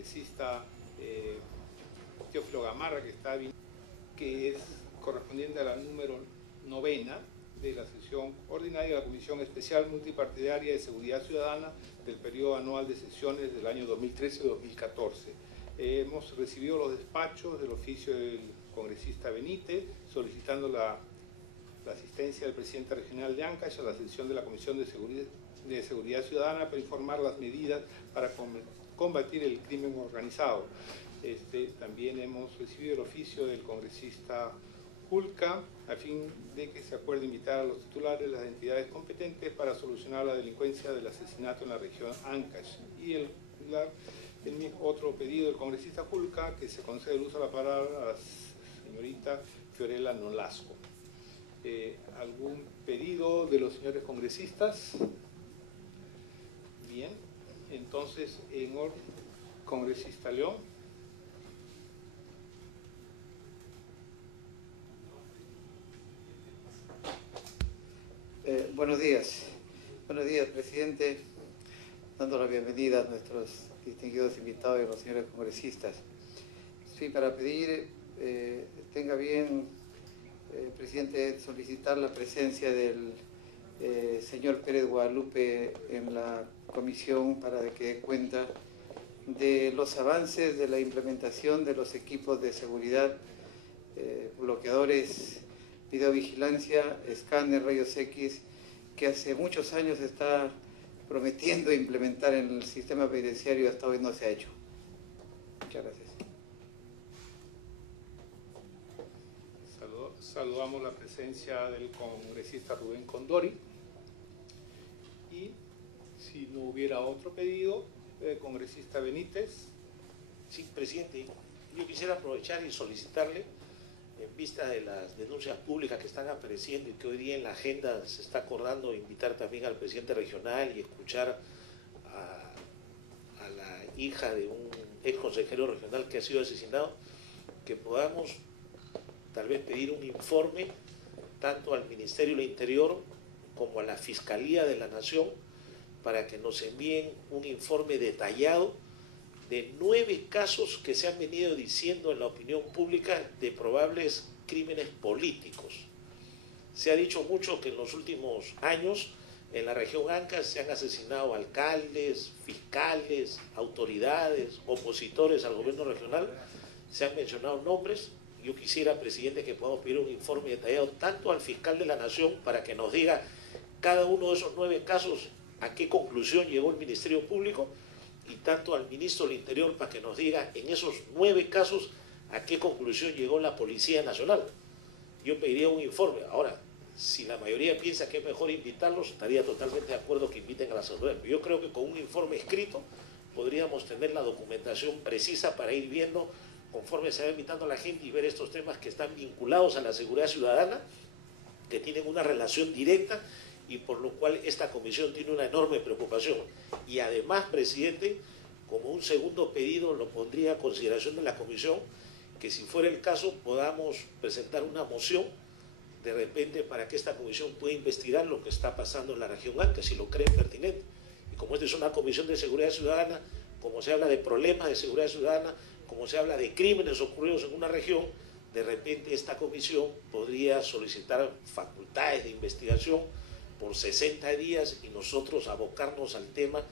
congresista Teófilo Gamarra, que es correspondiente a la número 9 de la sesión ordinaria de la Comisión Especial Multipartidaria de Seguridad Ciudadana del periodo anual de sesiones del año 2013-2014. Hemos recibido los despachos del oficio del congresista Benítez solicitando la asistencia del presidente regional de Ancash a la sesión de la Comisión de Seguridad Ciudadana para informar las medidas para combatir el crimen organizado. También hemos recibido el oficio del congresista Julca a fin de que se acuerde invitar a los titulares de las entidades competentes para solucionar la delincuencia del asesinato en la región Ancash. Y el otro pedido del congresista Julca, que se concede el uso de la palabra a la señorita Fiorella Nolasco. ¿Algún pedido de los señores congresistas? Bien, entonces, en orden, congresista León. Buenos días, presidente, dando la bienvenida a nuestros distinguidos invitados y a los señores congresistas. Sí, para pedir, tenga bien, presidente, solicitar la presencia del señor Pérez Guadalupe en la comisión para que dé cuenta de los avances de la implementación de los equipos de seguridad, bloqueadores, videovigilancia, escáner, rayos X, que hace muchos años está prometiendo implementar en el sistema penitenciario y hasta hoy no se ha hecho. Muchas gracias. Saludamos la presencia del congresista Rubén Condori. Y si no hubiera otro pedido, congresista Benítez. Sí, presidente, yo quisiera aprovechar y solicitarle, en vista de las denuncias públicas que están apareciendo y que hoy día en la agenda se está acordando, invitar también al presidente regional y escuchar a la hija de un ex consejero regional que ha sido asesinado, que podamos tal vez pedir un informe tanto al Ministerio del Interior como a la Fiscalía de la Nación para que nos envíen un informe detallado de 9 casos que se han venido diciendo en la opinión pública de probables crímenes políticos. Se ha dicho mucho que en los últimos años en la región Ancash se han asesinado alcaldes, fiscales, autoridades, opositores al gobierno regional, se han mencionado nombres. Yo quisiera, presidente, que podamos pedir un informe detallado tanto al fiscal de la Nación para que nos diga cada uno de esos 9 casos a qué conclusión llegó el Ministerio Público, y tanto al ministro del Interior para que nos diga en esos 9 casos a qué conclusión llegó la Policía Nacional. Yo pediría un informe. Ahora, si la mayoría piensa que es mejor invitarlos, estaría totalmente de acuerdo que inviten a las autoridades. Yo creo que con un informe escrito podríamos tener la documentación precisa para ir viendo conforme se va invitando a la gente y ver estos temas que están vinculados a la seguridad ciudadana, que tienen una relación directa y por lo cual esta comisión tiene una enorme preocupación. Y además, presidente, como un segundo pedido lo pondría a consideración de la comisión, que si fuera el caso podamos presentar una moción de repente para que esta comisión pueda investigar lo que está pasando en la región Ancash, si lo creen pertinente. Y como esta es una comisión de seguridad ciudadana, como se habla de problemas de seguridad ciudadana, como se habla de crímenes ocurridos en una región, de repente esta comisión podría solicitar facultades de investigación por 60 días y nosotros abocarnos al tema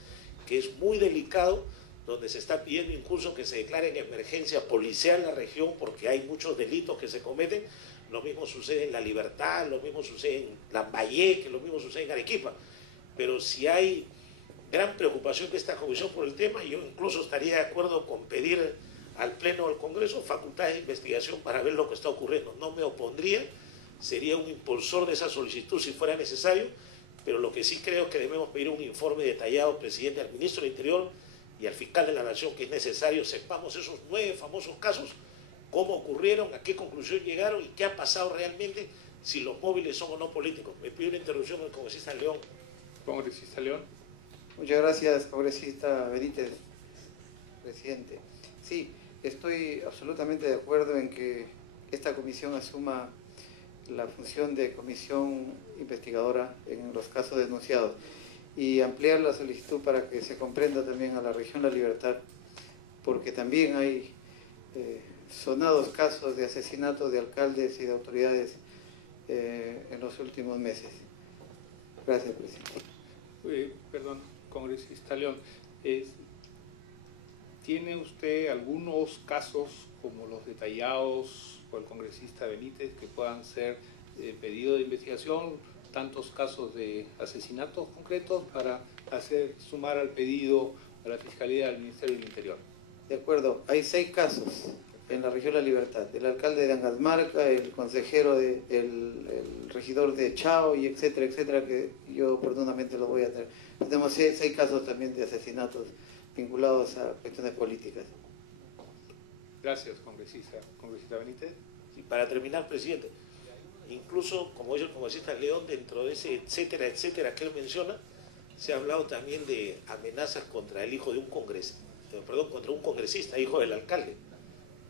que es muy delicado, donde se está pidiendo incluso que se declare en emergencia policial la región porque hay muchos delitos que se cometen. Lo mismo sucede en La Libertad, lo mismo sucede en Lambayeque, lo mismo sucede en Arequipa. Pero si hay gran preocupación de esta comisión por el tema, yo incluso estaría de acuerdo con pedir al Pleno del Congreso facultades de investigación para ver lo que está ocurriendo. No me opondría, sería un impulsor de esa solicitud si fuera necesario, pero lo que sí creo es que debemos pedir un informe detallado, presidente, al ministro del Interior y al fiscal de la Nación, que es necesario, sepamos esos 9 famosos casos, cómo ocurrieron, a qué conclusión llegaron y qué ha pasado realmente, si los móviles son o no políticos. Me pido una interrupción del congresista León. Congresista León. Muchas gracias, congresista Benítez, presidente. Sí, estoy absolutamente de acuerdo en que esta comisión asuma la función de comisión investigadora en los casos denunciados y ampliar la solicitud para que se comprenda también a la región La Libertad porque también hay sonados casos de asesinatos de alcaldes y de autoridades en los últimos meses. Gracias, presidente. Perdón, congresista León. ¿Tiene usted algunos casos como los detallados por el congresista Benítez que puedan ser pedido de investigación, tantos casos de asesinatos concretos para sumar al pedido a la Fiscalía del Ministerio del Interior? De acuerdo, hay 6 casos en la región La Libertad: el alcalde de Angasmarca, el consejero, el regidor de Chao, y etcétera, etcétera, que yo oportunamente lo voy a tener. Tenemos 6 casos también de asesinatos vinculados a cuestiones políticas. Gracias, congresista Benítez. Y para terminar, presidente, incluso, como dice el congresista León, dentro de ese etcétera, etcétera que él menciona, se ha hablado también de amenazas contra el hijo de un contra un congresista, hijo del alcalde.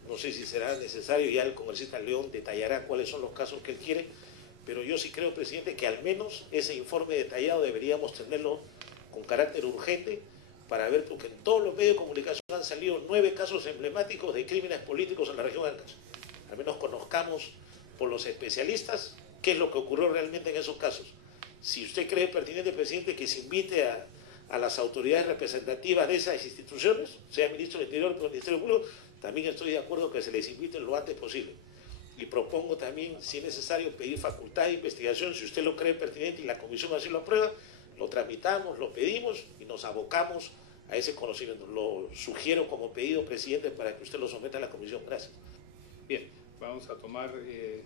No sé si será necesario, ya el congresista León detallará cuáles son los casos que él quiere, pero yo sí creo, presidente, que al menos ese informe detallado deberíamos tenerlo con carácter urgente para ver, porque en todos los medios de comunicación han salido 9 casos emblemáticos de crímenes políticos en la región de Ancash. Al menos conozcamos por los especialistas qué es lo que ocurrió realmente en esos casos. Si usted cree pertinente, presidente, que se invite a las autoridades representativas de esas instituciones, sea ministro del Interior o Ministerio Público, también estoy de acuerdo que se les invite lo antes posible. Y propongo también, si es necesario, pedir facultad de investigación, si usted lo cree pertinente y la comisión así lo aprueba, lo tramitamos, lo pedimos y nos abocamos a ese conocimiento. Lo sugiero como pedido, presidente, para que usted lo someta a la comisión. Gracias. Bien, vamos a tomar el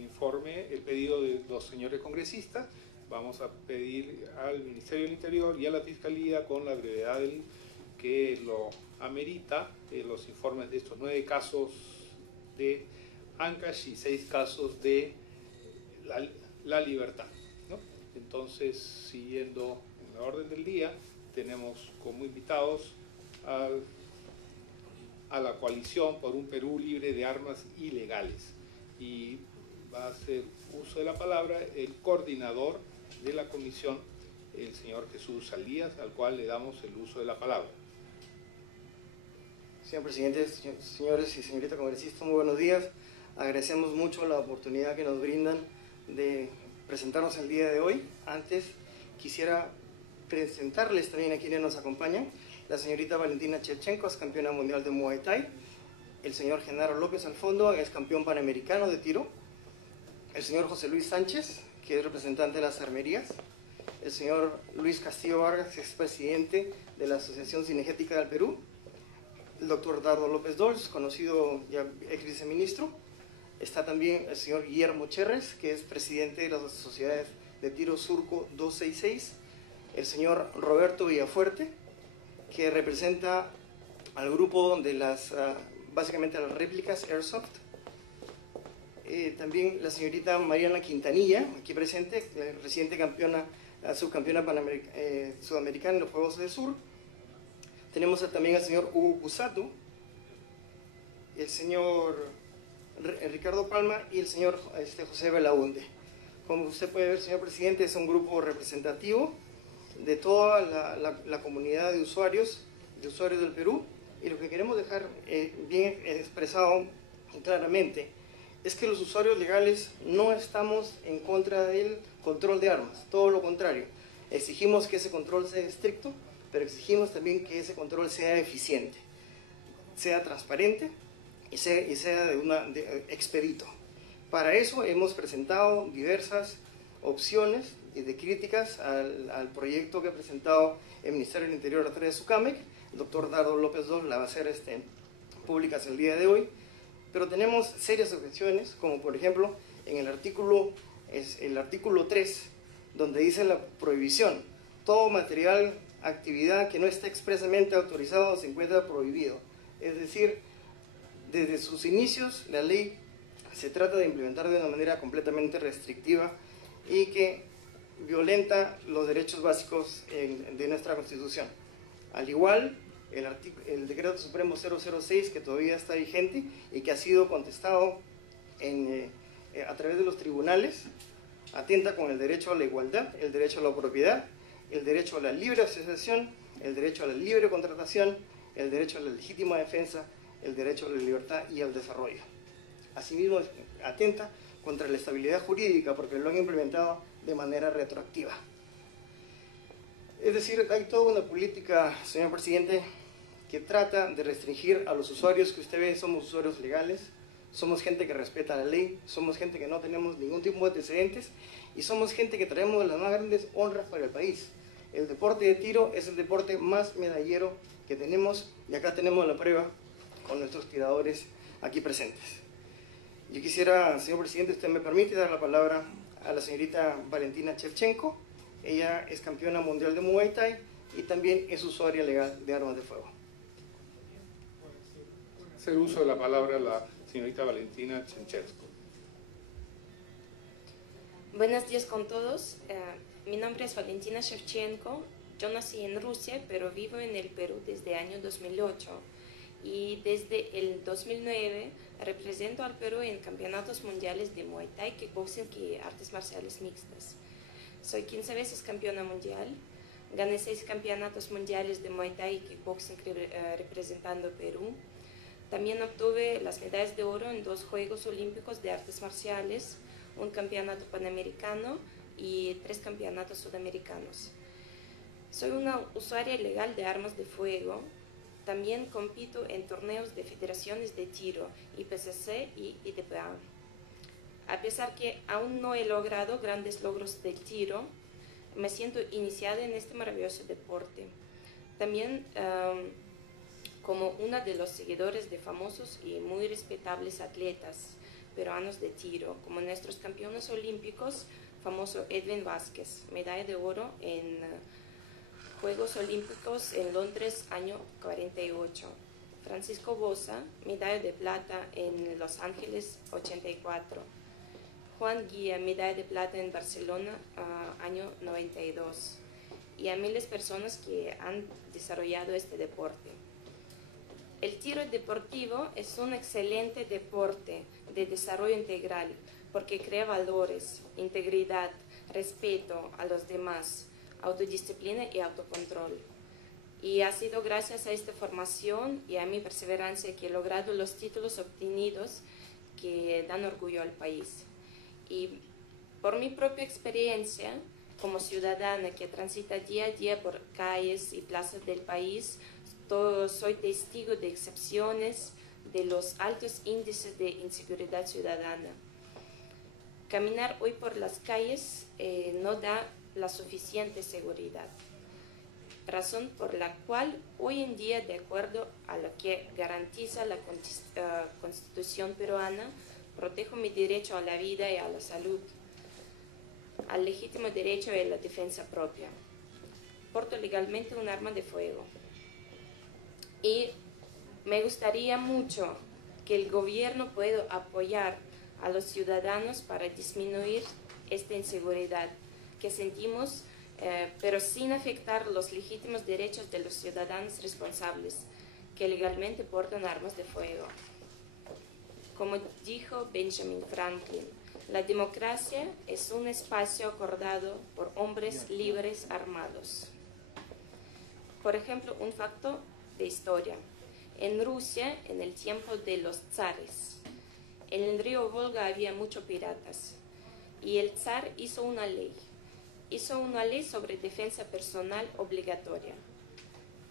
informe, el pedido de los señores congresistas. Vamos a pedir al Ministerio del Interior y a la Fiscalía, con la brevedad que lo amerita, los informes de estos 9 casos de Ancash y 6 casos de La Libertad, ¿no? Entonces, siguiendo en la orden del día, tenemos como invitados a la coalición por un Perú libre de armas ilegales, y va a hacer uso de la palabra el coordinador de la comisión, el señor Jesús Salías, al cual le damos el uso de la palabra. Señor presidente, señores y señorita congresistas, muy buenos días. Agradecemos mucho la oportunidad que nos brindan de presentarnos el día de hoy. Antes quisiera presentarles también a quienes nos acompañan. La señorita Valentina Shevchenko es campeona mundial de Muay Thai. El señor Genaro López al fondo es campeón panamericano de tiro. El señor José Luis Sánchez, que es representante de las armerías. El señor Luis Castillo Vargas, que es presidente de la Asociación Cinegética del Perú. El doctor Dardo López Dols, conocido ya ex viceministro. Está también el señor Guillermo Cherres, que es presidente de las sociedades de tiro Surco 266. El señor Roberto Villafuerte, que representa al grupo de las, básicamente las réplicas Airsoft. También la señorita Mariana Quintanilla, aquí presente, reciente campeona, subcampeona sudamericana en los Juegos del Sur. Tenemos también al señor Hugo Cusato, el señor Ricardo Palma y el señor José Belaunde. Como usted puede ver, señor presidente, es un grupo representativo de toda la comunidad de usuarios del Perú, y lo que queremos dejar bien expresado claramente es que los usuarios legales no estamos en contra del control de armas, todo lo contrario. Exigimos que ese control sea estricto, pero exigimos también que ese control sea eficiente, sea transparente y sea expedito. Para eso hemos presentado diversas opciones de críticas al proyecto que ha presentado el Ministerio del Interior a través de SUCAMEC. El doctor Dardo López Dols la va a hacer públicas el día de hoy, pero tenemos serias objeciones, como por ejemplo en el artículo 3, donde dice la prohibición: todo material, actividad que no esté expresamente autorizado se encuentra prohibido. Es decir, desde sus inicios la ley se trata de implementar de una manera completamente restrictiva y que violenta los derechos básicos de nuestra Constitución. Al igual, el Decreto Supremo 006, que todavía está vigente y que ha sido contestado a través de los tribunales, atenta con el derecho a la igualdad, el derecho a la propiedad, el derecho a la libre asociación, el derecho a la libre contratación, el derecho a la legítima defensa, el derecho a la libertad y al desarrollo. Asimismo, atenta contra la estabilidad jurídica porque lo han implementado de manera retroactiva. Es decir, hay toda una política, señor presidente, que trata de restringir a los usuarios que usted ve. Somos usuarios legales, somos gente que respeta la ley, somos gente que no tenemos ningún tipo de antecedentes y somos gente que traemos las más grandes honras para el país. El deporte de tiro es el deporte más medallero que tenemos y acá tenemos la prueba con nuestros tiradores aquí presentes. Yo quisiera, señor presidente, usted me permite dar la palabra a la señorita Valentina Shevchenko. Ella es campeona mundial de Muay Thai y también es usuaria legal de armas de fuego. Hacer uso de la palabra la señorita Valentina Shevchenko. Buenos días con todos. Mi nombre es Valentina Shevchenko. Yo nací en Rusia, pero vivo en el Perú desde el año 2008. Y desde el 2009 represento al Perú en campeonatos mundiales de Muay Thai, kickboxing y artes marciales mixtas. Soy 15 veces campeona mundial. Gané 6 campeonatos mundiales de Muay Thai y kickboxing representando Perú. También obtuve las medallas de oro en 2 Juegos Olímpicos de artes marciales, un campeonato panamericano y 3 campeonatos sudamericanos. Soy una usuaria legal de armas de fuego. También compito en torneos de federaciones de tiro, IPCC y IDPA. A pesar que aún no he logrado grandes logros del tiro, me siento iniciada en este maravilloso deporte. También como una de los seguidores de famosos y muy respetables atletas peruanos de tiro, como nuestros campeones olímpicos, famoso Edwin Vázquez, medalla de oro en Juegos Olímpicos en Londres, año 48. Francisco Boza, medalla de plata en Los Ángeles, 84. Juan Guía, medalla de plata en Barcelona, año 92. Y a miles de personas que han desarrollado este deporte. El tiro deportivo es un excelente deporte de desarrollo integral porque crea valores, integridad, respeto a los demás, autodisciplina y autocontrol. Y ha sido gracias a esta formación y a mi perseverancia que he logrado los títulos obtenidos que dan orgullo al país. Y por mi propia experiencia, como ciudadana que transita día a día por calles y plazas del país, soy testigo de excepciones de los altos índices de inseguridad ciudadana. Caminar hoy por las calles no da la suficiente seguridad, razón por la cual hoy en día, de acuerdo a lo que garantiza la Constitución peruana, protejo mi derecho a la vida y a la salud, al legítimo derecho a la defensa propia. Porto legalmente un arma de fuego. Y me gustaría mucho que el gobierno pueda apoyar a los ciudadanos para disminuir esta inseguridad que sentimos, pero sin afectar los legítimos derechos de los ciudadanos responsables que legalmente portan armas de fuego. Como dijo Benjamin Franklin, la democracia es un espacio acordado por hombres libres armados. Por ejemplo, un facto de historia. En Rusia, en el tiempo de los zares, en el río Volga había muchos piratas y el zar hizo una ley sobre defensa personal obligatoria.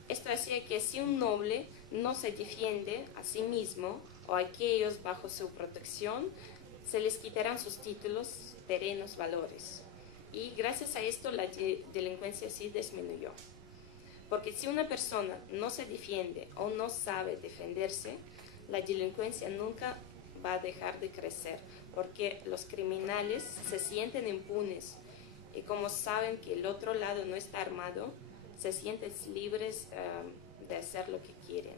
Esto hacía que si un noble no se defiende a sí mismo o a aquellos bajo su protección, se les quitarán sus títulos, terrenos, valores. Y gracias a esto la delincuencia sí disminuyó. Porque si una persona no se defiende o no sabe defenderse, la delincuencia nunca va a dejar de crecer, porque los criminales se sienten impunes y como saben que el otro lado no está armado, se sienten libres de hacer lo que quieren.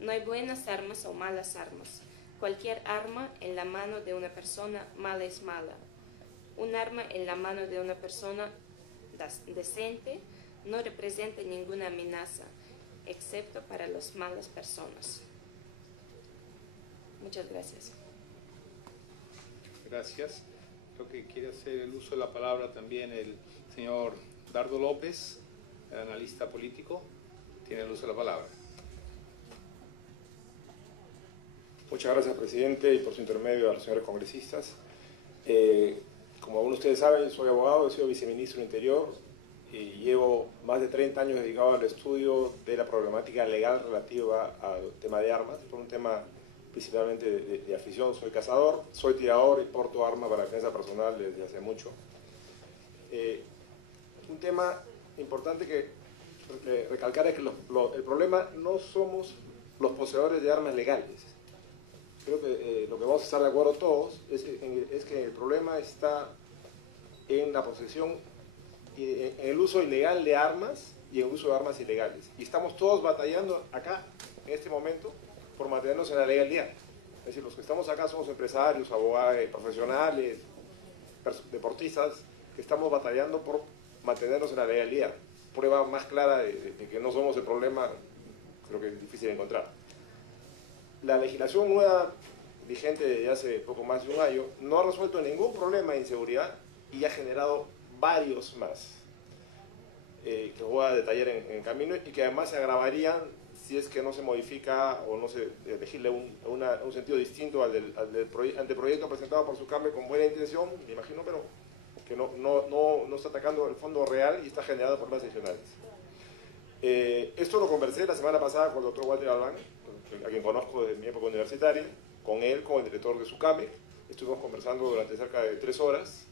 No hay buenas armas o malas armas. Cualquier arma en la mano de una persona mala es mala. Un arma en la mano de una persona decente no representa ninguna amenaza, excepto para las malas personas. Muchas gracias. Gracias. Creo que quiere hacer el uso de la palabra también el señor Dardo López, el analista político. Tiene el uso de la palabra. Muchas gracias, presidente, y por su intermedio a los señores congresistas. Como algunos de ustedes saben, soy abogado, he sido viceministro del Interior y llevo más de 30 años dedicado al estudio de la problemática legal relativa al tema de armas, por un tema principalmente de afición. Soy cazador, soy tirador y porto arma para defensa personal desde hace mucho. Un tema importante que recalcar es que el problema no somos los poseedores de armas legales. Creo que lo que vamos a estar de acuerdo todos es que el problema está en la posesión y en el uso ilegal de armas y en el uso de armas ilegales. Y estamos todos batallando acá, en este momento, por mantenernos en la legalidad. Es decir, los que estamos acá somos empresarios, abogados, profesionales, deportistas, que estamos batallando por mantenernos en la legalidad. Prueba más clara de que no somos el problema, creo que es difícil de encontrar. La legislación nueva, vigente desde hace poco más de un año, no ha resuelto ningún problema de inseguridad y ha generado varios más, que voy a detallar en camino y que además se agravarían si es que no se modifica o no se elegirle un sentido distinto al del anteproyecto presentado por Sucambe con buena intención, me imagino, pero que no está atacando el fondo real y está generando problemas adicionales. Esto lo conversé la semana pasada con el doctor Walter Albán, a quien conozco desde mi época universitaria, con él, con el director de Sucambe. Estuvimos conversando durante cerca de 3 horas.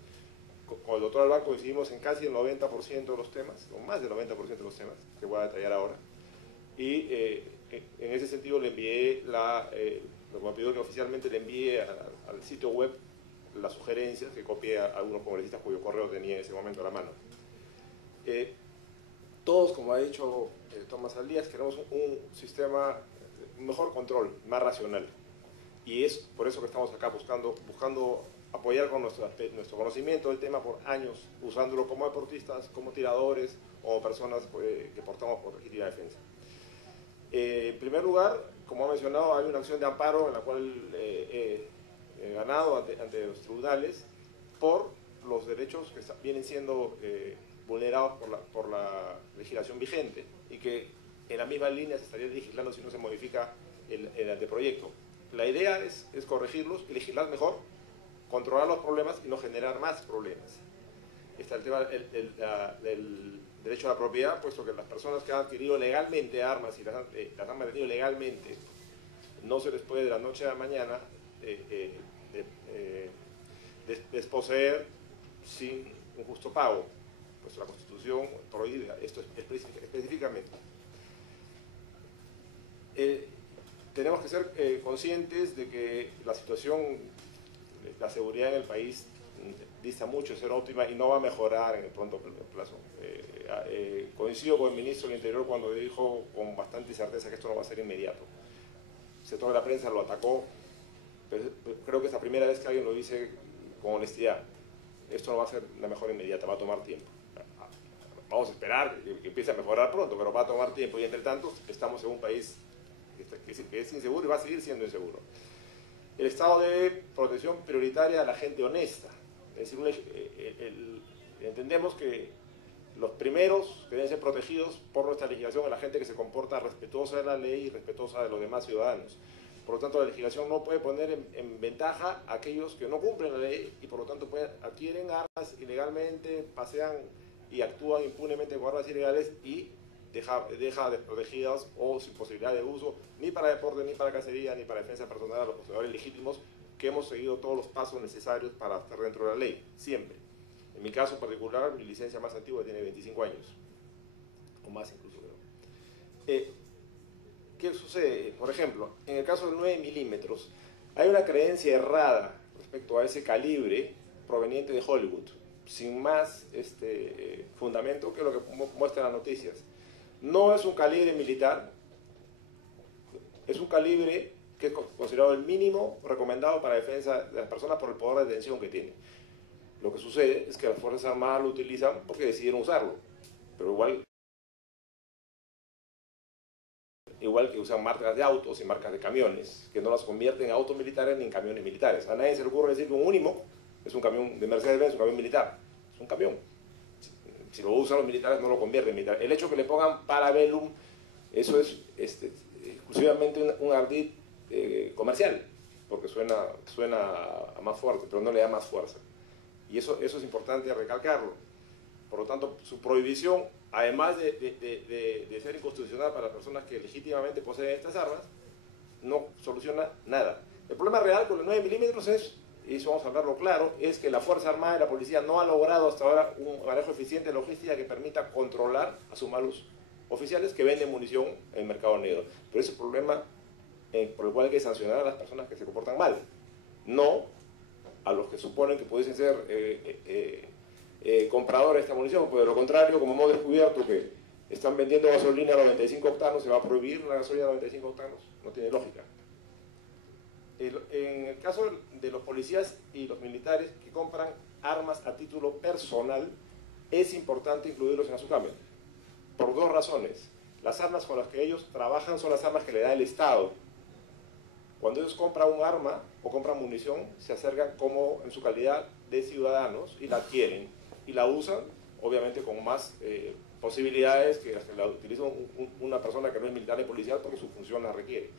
Con el doctor Albán coincidimos en casi el 90% de los temas, o más del 90% de los temas, que voy a detallar ahora. Y en ese sentido le envié lo que me pidió que oficialmente le envíe al sitio web las sugerencias, que copié a algunos congresistas cuyo correo tenía en ese momento a la mano. Todos, como ha dicho Tomás Aldías, queremos un mejor control, más racional. Y es por eso que estamos acá buscando apoyar con nuestro conocimiento del tema por años, usándolo como deportistas, como tiradores o personas que portamos por legítima defensa. En primer lugar, como ha mencionado, hay una acción de amparo en la cual he ganado ante los tribunales por los derechos que vienen siendo vulnerados por la legislación vigente y que en la misma línea se estaría legislando si no se modifica el anteproyecto. La idea es corregirlos y legislar mejor, controlar los problemas y no generar más problemas. Está el tema del derecho a la propiedad, puesto que las personas que han adquirido legalmente armas y las han mantenido legalmente, no se les puede de la noche a la mañana desposeer sin un justo pago, pues la Constitución prohíbe esto específicamente. Tenemos que ser conscientes de que la situación, la seguridad en el país dista mucho de ser óptima y no va a mejorar en el pronto plazo. Coincido con el ministro del Interior cuando dijo con bastante certeza que esto no va a ser inmediato. El sector de la prensa lo atacó, pero creo que es la primera vez que alguien lo dice con honestidad. Esto no va a ser la mejora inmediata, va a tomar tiempo. Vamos a esperar que empiece a mejorar pronto, pero va a tomar tiempo y entre tanto estamos en un país que es inseguro y va a seguir siendo inseguro. El Estado debe protección prioritaria a la gente honesta. Es decir, entendemos que los primeros que deben ser protegidos por nuestra legislación es la gente que se comporta respetuosa de la ley y respetuosa de los demás ciudadanos. Por lo tanto, la legislación no puede poner en ventaja a aquellos que no cumplen la ley y por lo tanto adquieren armas ilegalmente, pasean y actúan impunemente con armas ilegales y deja desprotegidas o sin posibilidad de uso ni para deporte, ni para cacería, ni para defensa personal a los poseedores legítimos que hemos seguido todos los pasos necesarios para estar dentro de la ley, siempre. En mi caso particular, mi licencia más antigua tiene 25 años, o más incluso creo. ¿Qué sucede? Por ejemplo, en el caso del 9 milímetros, hay una creencia errada respecto a ese calibre proveniente de Hollywood, sin más fundamento que lo que muestran las noticias. No es un calibre militar, es un calibre que es considerado el mínimo recomendado para defensa de las personas por el poder de detención que tiene. Lo que sucede es que las Fuerzas Armadas lo utilizan porque decidieron usarlo, pero igual que usan marcas de autos y marcas de camiones, que no las convierten en autos militares ni en camiones militares. A nadie se le ocurre decir que un Unimo es un camión de Mercedes-Benz, un camión militar, es un camión. Si lo usan los militares no lo convierten en militar. El hecho de que le pongan Parabellum Eso es exclusivamente un ardid comercial, porque suena a más fuerte, pero no le da más fuerza. Y eso es importante recalcarlo. Por lo tanto, su prohibición, además de ser inconstitucional para las personas que legítimamente poseen estas armas, no soluciona nada. El problema real con los 9 milímetros es, y eso vamos a hablarlo claro, es que la Fuerza Armada y la Policía no ha logrado hasta ahora un manejo eficiente de logística que permita controlar a sus malos oficiales que venden munición en el mercado negro. Pero ese es el problema por el cual hay que sancionar a las personas que se comportan mal, no a los que suponen que pudiesen ser compradores de esta munición, porque de lo contrario, como hemos descubierto que están vendiendo gasolina a 95 octanos, se va a prohibir la gasolina a 95 octanos, no tiene lógica. En el caso de los policías y los militares que compran armas a título personal, es importante incluirlos en la SUCAME, por dos razones. Las armas con las que ellos trabajan son las armas que le da el Estado. Cuando ellos compran un arma o compran munición, se acercan como en su calidad de ciudadanos y la adquieren y la usan, obviamente con más posibilidades que las que la utiliza una persona que no es militar ni policial porque su función la requiere.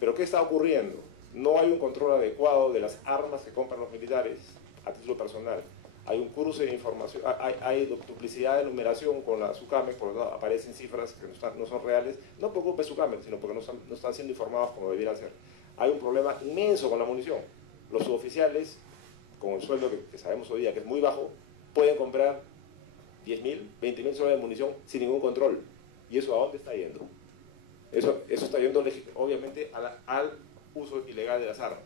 Pero ¿qué está ocurriendo? No hay un control adecuado de las armas que compran los militares a título personal. Hay un cruce de información, hay duplicidad de numeración con la SUCAME, por lo tanto aparecen cifras que no son reales, no por culpa de SUCAME, sino porque no están siendo informados como debieran ser. Hay un problema inmenso con la munición. Los suboficiales, con el sueldo que sabemos hoy día que es muy bajo, pueden comprar 10.000, 20.000 soles de munición sin ningún control. ¿Y eso a dónde está yendo? Eso está yendo obviamente al uso ilegal de las armas.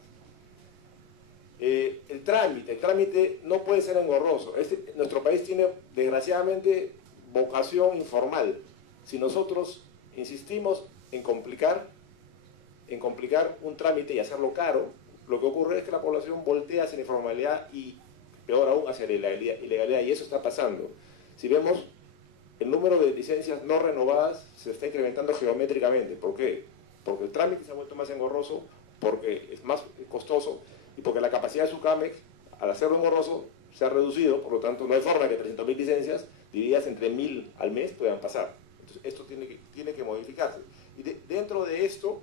El trámite no puede ser engorroso. Nuestro país tiene desgraciadamente vocación informal. Si nosotros insistimos en complicar un trámite y hacerlo caro, lo que ocurre es que la población voltea hacia la informalidad y peor aún hacia la ilegalidad, y eso está pasando. Si vemos, el número de licencias no renovadas se está incrementando geométricamente. ¿Por qué? Porque el trámite se ha vuelto más engorroso, porque es más costoso y porque la capacidad de SUCAMEC, al hacerlo engorroso, se ha reducido. Por lo tanto, no hay forma que 300.000 licencias divididas entre 1.000 al mes puedan pasar. Entonces, esto tiene que modificarse. Y dentro de esto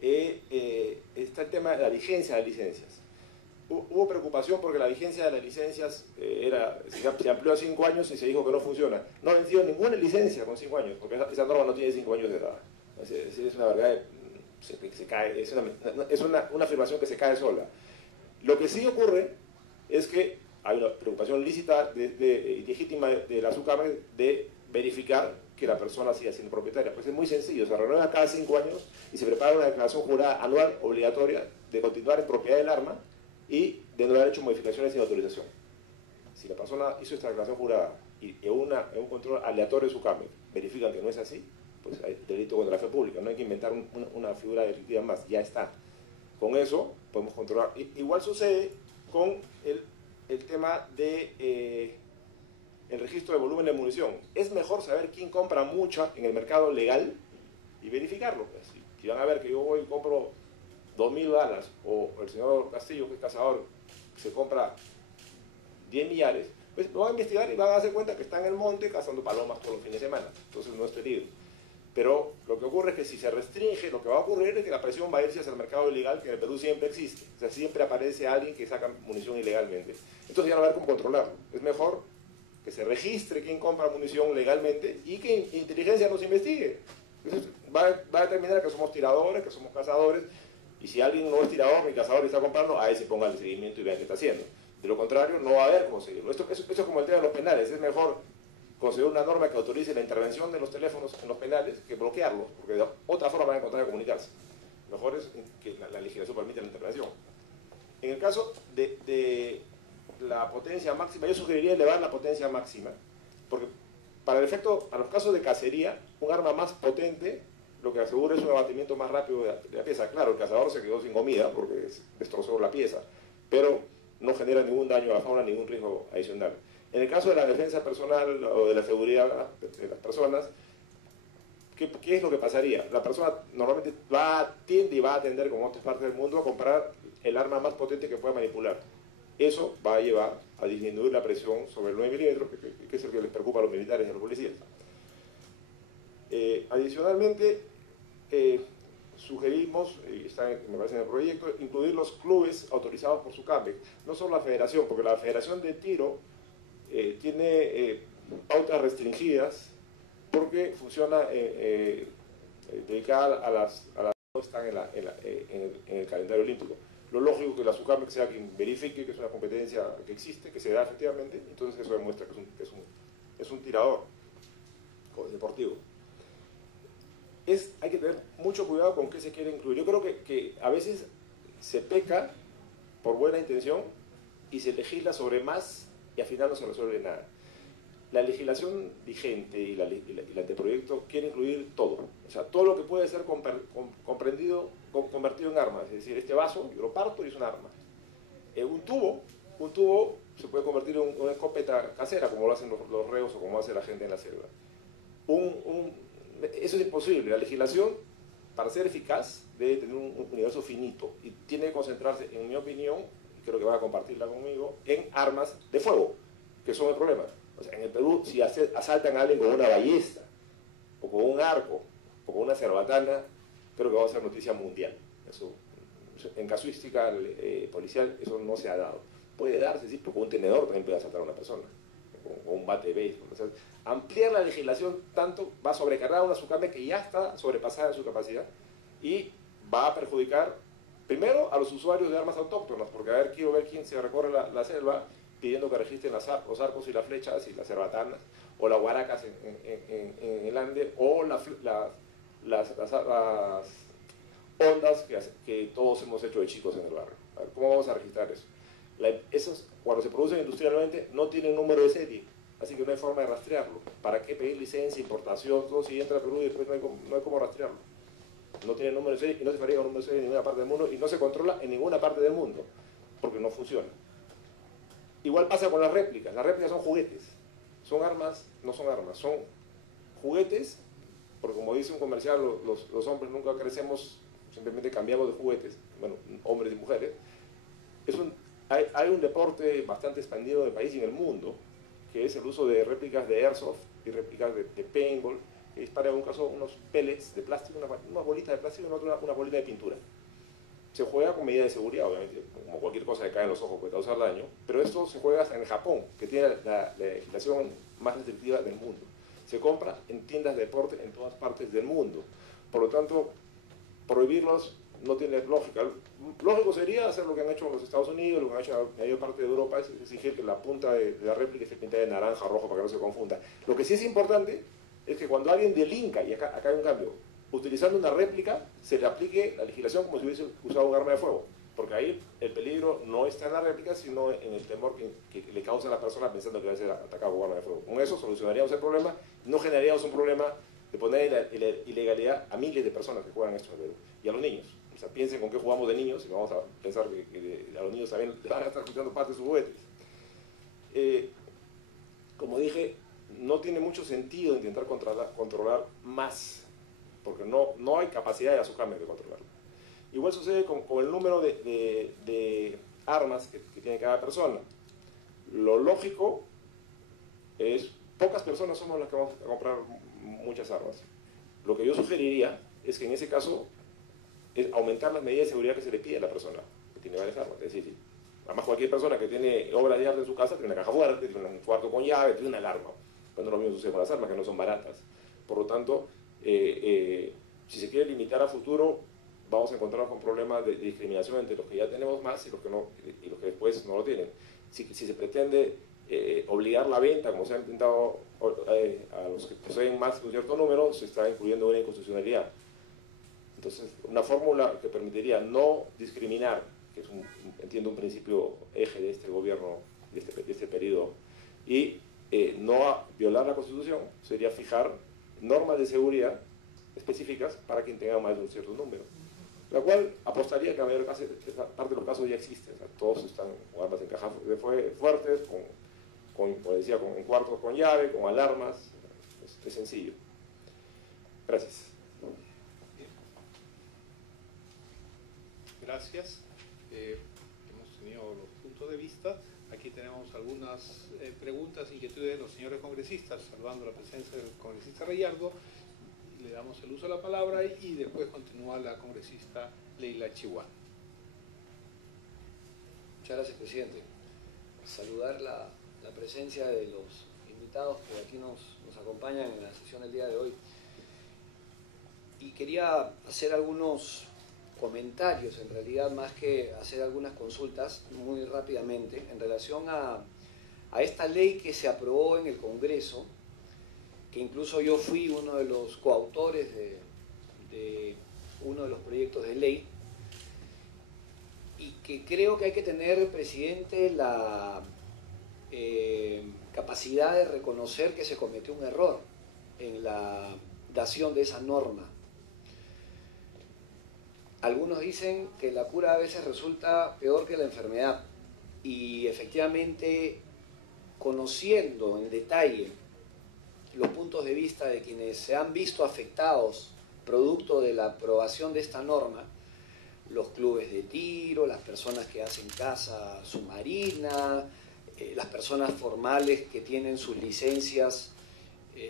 está el tema de la vigencia de las licencias. Hubo preocupación porque la vigencia de las licencias se amplió a 5 años y se dijo que no funciona. No ha vencido ninguna licencia con 5 años, porque esa norma no tiene 5 años de edad. Es una verdad, es una afirmación que se cae sola. Lo que sí ocurre es que hay una preocupación lícita y legítima de la SUCAME de verificar que la persona siga siendo propietaria. Pues es muy sencillo, se renueva cada 5 años y se prepara una declaración jurada anual obligatoria de continuar en propiedad del arma y de no haber hecho modificaciones sin autorización. Si la persona hizo esta declaración jurada y en un control aleatorio de SUCAME verifican que no es así, pues hay delito contra la fe pública. No hay que inventar una figura delictiva más, ya está. Con eso podemos controlar. Igual sucede con el tema de el registro de volumen de munición. Es mejor saber quién compra mucha en el mercado legal y verificarlo. Si van a ver que yo voy y compro 2.000 balas, o el señor Castillo, que es cazador, se compra 10 millares, pues lo van a investigar y van a darse cuenta que está en el monte cazando palomas todos los fines de semana. Entonces no es peligro. Pero lo que ocurre es que si se restringe, lo que va a ocurrir es que la presión va a irse hacia el mercado ilegal, que en el Perú siempre existe. O sea, siempre aparece alguien que saca munición ilegalmente. Entonces ya no va a haber cómo controlarlo. Es mejor que se registre quién compra munición legalmente y que inteligencia nos investigue. Entonces va a determinar que somos tiradores, que somos cazadores, y si alguien no es tirador ni cazador y está comprando, a ese ponga el seguimiento y vean qué está haciendo. De lo contrario, no va a haber cómo seguirlo. Esto es como el tema de los penales. Es mejor conseguir una norma que autorice la intervención de los teléfonos en los penales que bloquearlos, porque de otra forma van a encontrar de comunicarse. Lo mejor es que la legislación permita la intervención. En el caso de la potencia máxima, yo sugeriría elevar la potencia máxima, porque para el efecto, a los casos de cacería, un arma más potente lo que asegura es un abatimiento más rápido de la pieza. Claro, el cazador se quedó sin comida porque destrozó la pieza, pero no genera ningún daño a la fauna, ningún riesgo adicional. En el caso de la defensa personal o de la seguridad de las personas, ¿qué es lo que pasaría? La persona normalmente tiende y va a tender, como en otras partes del mundo, a comprar el arma más potente que pueda manipular. Eso va a llevar a disminuir la presión sobre el 9 milímetros, que es el que les preocupa a los militares y a los policías. Adicionalmente, sugerimos, y está, me parece en el proyecto, incluir los clubes autorizados por SUCAMEC, no solo la federación, porque la Federación de Tiro tiene pautas restringidas porque funciona dedicada a las que están en el calendario olímpico. Lo lógico es que la SUCAMEC sea quien verifique que es una competencia que existe, que se da efectivamente, entonces eso demuestra que es un tirador deportivo. Hay que tener mucho cuidado con qué se quiere incluir. Yo creo que a veces se peca por buena intención y se legisla sobre más y al final no se resuelve nada. La legislación vigente y el anteproyecto quiere incluir todo. O sea, todo lo que puede ser convertido en armas. Es decir, este vaso yo lo parto y es un arma. Un tubo se puede convertir en una escopeta casera, como lo hacen los reos o como hace la gente en la selva. Eso es imposible. La legislación, para ser eficaz, debe tener un universo finito y tiene que concentrarse, en mi opinión, y creo que van a compartirla conmigo, en armas de fuego, que son el problema. O sea, en el Perú, si asaltan a alguien con una ballesta, o con un arco, o con una cerbatana, creo que va a ser noticia mundial. Eso, en casuística policial, eso no se ha dado. Puede darse, sí, porque un tenedor también puede asaltar a una persona, o un bate de béisbol. O sea, ampliar la legislación tanto va a sobrecargar a una SUCAMEC que ya está sobrepasada en su capacidad y va a perjudicar primero a los usuarios de armas autóctonas, porque a ver, quiero ver quién se recorre la selva pidiendo que registren los arcos y las flechas y las cerbatanas, o las guaracas en el Ande, o las ondas que todos hemos hecho de chicos en el barrio. A ver, ¿cómo vamos a registrar eso? Esos, cuando se producen industrialmente, no tienen número de serie, así que no hay forma de rastrearlo. ¿Para qué pedir licencia, importación, todo si entra a Perú y después no hay cómo rastrearlo? No tiene número de serie y no se fabrica un número de serie en ninguna parte del mundo y no se controla en ninguna parte del mundo, porque no funciona. Igual pasa con las réplicas son juguetes, son armas, no son armas, son juguetes, porque como dice un comercial, los hombres nunca crecemos, simplemente cambiamos de juguetes, bueno, hombres y mujeres. Hay un deporte bastante expandido en el país y en el mundo, que es el uso de réplicas de airsoft y réplicas de paintball, que disparan en un caso unos pellets de plástico, unas bolitas de plástico y en otro una bolita de pintura. Se juega con medidas de seguridad, obviamente, como cualquier cosa que cae en los ojos puede causar daño, pero esto se juega hasta en Japón, que tiene la legislación más restrictiva del mundo. Se compra en tiendas de deporte en todas partes del mundo. Por lo tanto, prohibirlos no tiene lógica. Lógico sería hacer lo que han hecho los Estados Unidos, lo que han hecho en la mayor parte de Europa, es exigir que la punta de la réplica esté pintada de naranja o rojo para que no se confunda. Lo que sí es importante es que cuando alguien delinca, y acá hay un cambio, utilizando una réplica, se le aplique la legislación como si hubiese usado un arma de fuego, porque ahí el peligro no está en la réplica, sino en el temor que le causa a la persona pensando que va a ser atacado con arma de fuego. Con eso solucionaríamos el problema, no generaríamos un problema de poner en la ilegalidad a miles de personas que juegan esto en Perú, y a los niños. O sea, piensen con qué jugamos de niños, y vamos a pensar que a los niños también van a estar quitando parte de sus juguetes. Como dije, no tiene mucho sentido intentar controlar más, porque no hay capacidad de la SUCAMEC de controlarlo. Igual sucede con el número de armas que tiene cada persona. Lo lógico es, pocas personas somos las que vamos a comprar muchas armas. Lo que yo sugeriría es que en ese caso es aumentar las medidas de seguridad que se le pide a la persona que tiene varias armas. Es decir, además cualquier persona que tiene obras de arte en su casa tiene una caja fuerte, tiene un cuarto con llave, tiene una alarma. Cuando lo mismo sucede con las armas, que no son baratas. Por lo tanto, si se quiere limitar a futuro, vamos a encontrarnos con problemas de discriminación entre los que ya tenemos más y los que después no lo tienen. Si se pretende obligar la venta, como se ha intentado a los que poseen más de un cierto número, se está incluyendo una inconstitucionalidad. Entonces, una fórmula que permitiría no discriminar, que es entiendo un principio eje de este gobierno, de este periodo, y no violar la Constitución, sería fijar normas de seguridad específicas para quien tenga más de un cierto número, la cual apostaría que la mayor parte de los casos ya existen. O sea, todos están con armas en cajas fuertes, como decía, en cuartos con llave, con alarmas. Es sencillo. Gracias. Gracias. Hemos tenido los puntos de vista. Aquí tenemos algunas preguntas, inquietudes de los señores congresistas, saludando la presencia del congresista Rayardo. le damos el uso de la palabra y después continúa la congresista Leila Chihuahua. Muchas gracias, presidente. Saludar la presencia de los invitados que aquí nos acompañan en la sesión del día de hoy. Y quería hacer algunos comentarios, en realidad, más que hacer algunas consultas, muy rápidamente, en relación a esta ley que se aprobó en el Congreso, que incluso yo fui uno de los coautores de uno de los proyectos de ley, y que creo que hay que tener, presidente, la capacidad de reconocer que se cometió un error en la dación de esa norma. Algunos dicen que la cura a veces resulta peor que la enfermedad, y efectivamente, conociendo en detalle los puntos de vista de quienes se han visto afectados producto de la aprobación de esta norma, los clubes de tiro, las personas que hacen caza submarina, las personas formales que tienen sus licencias,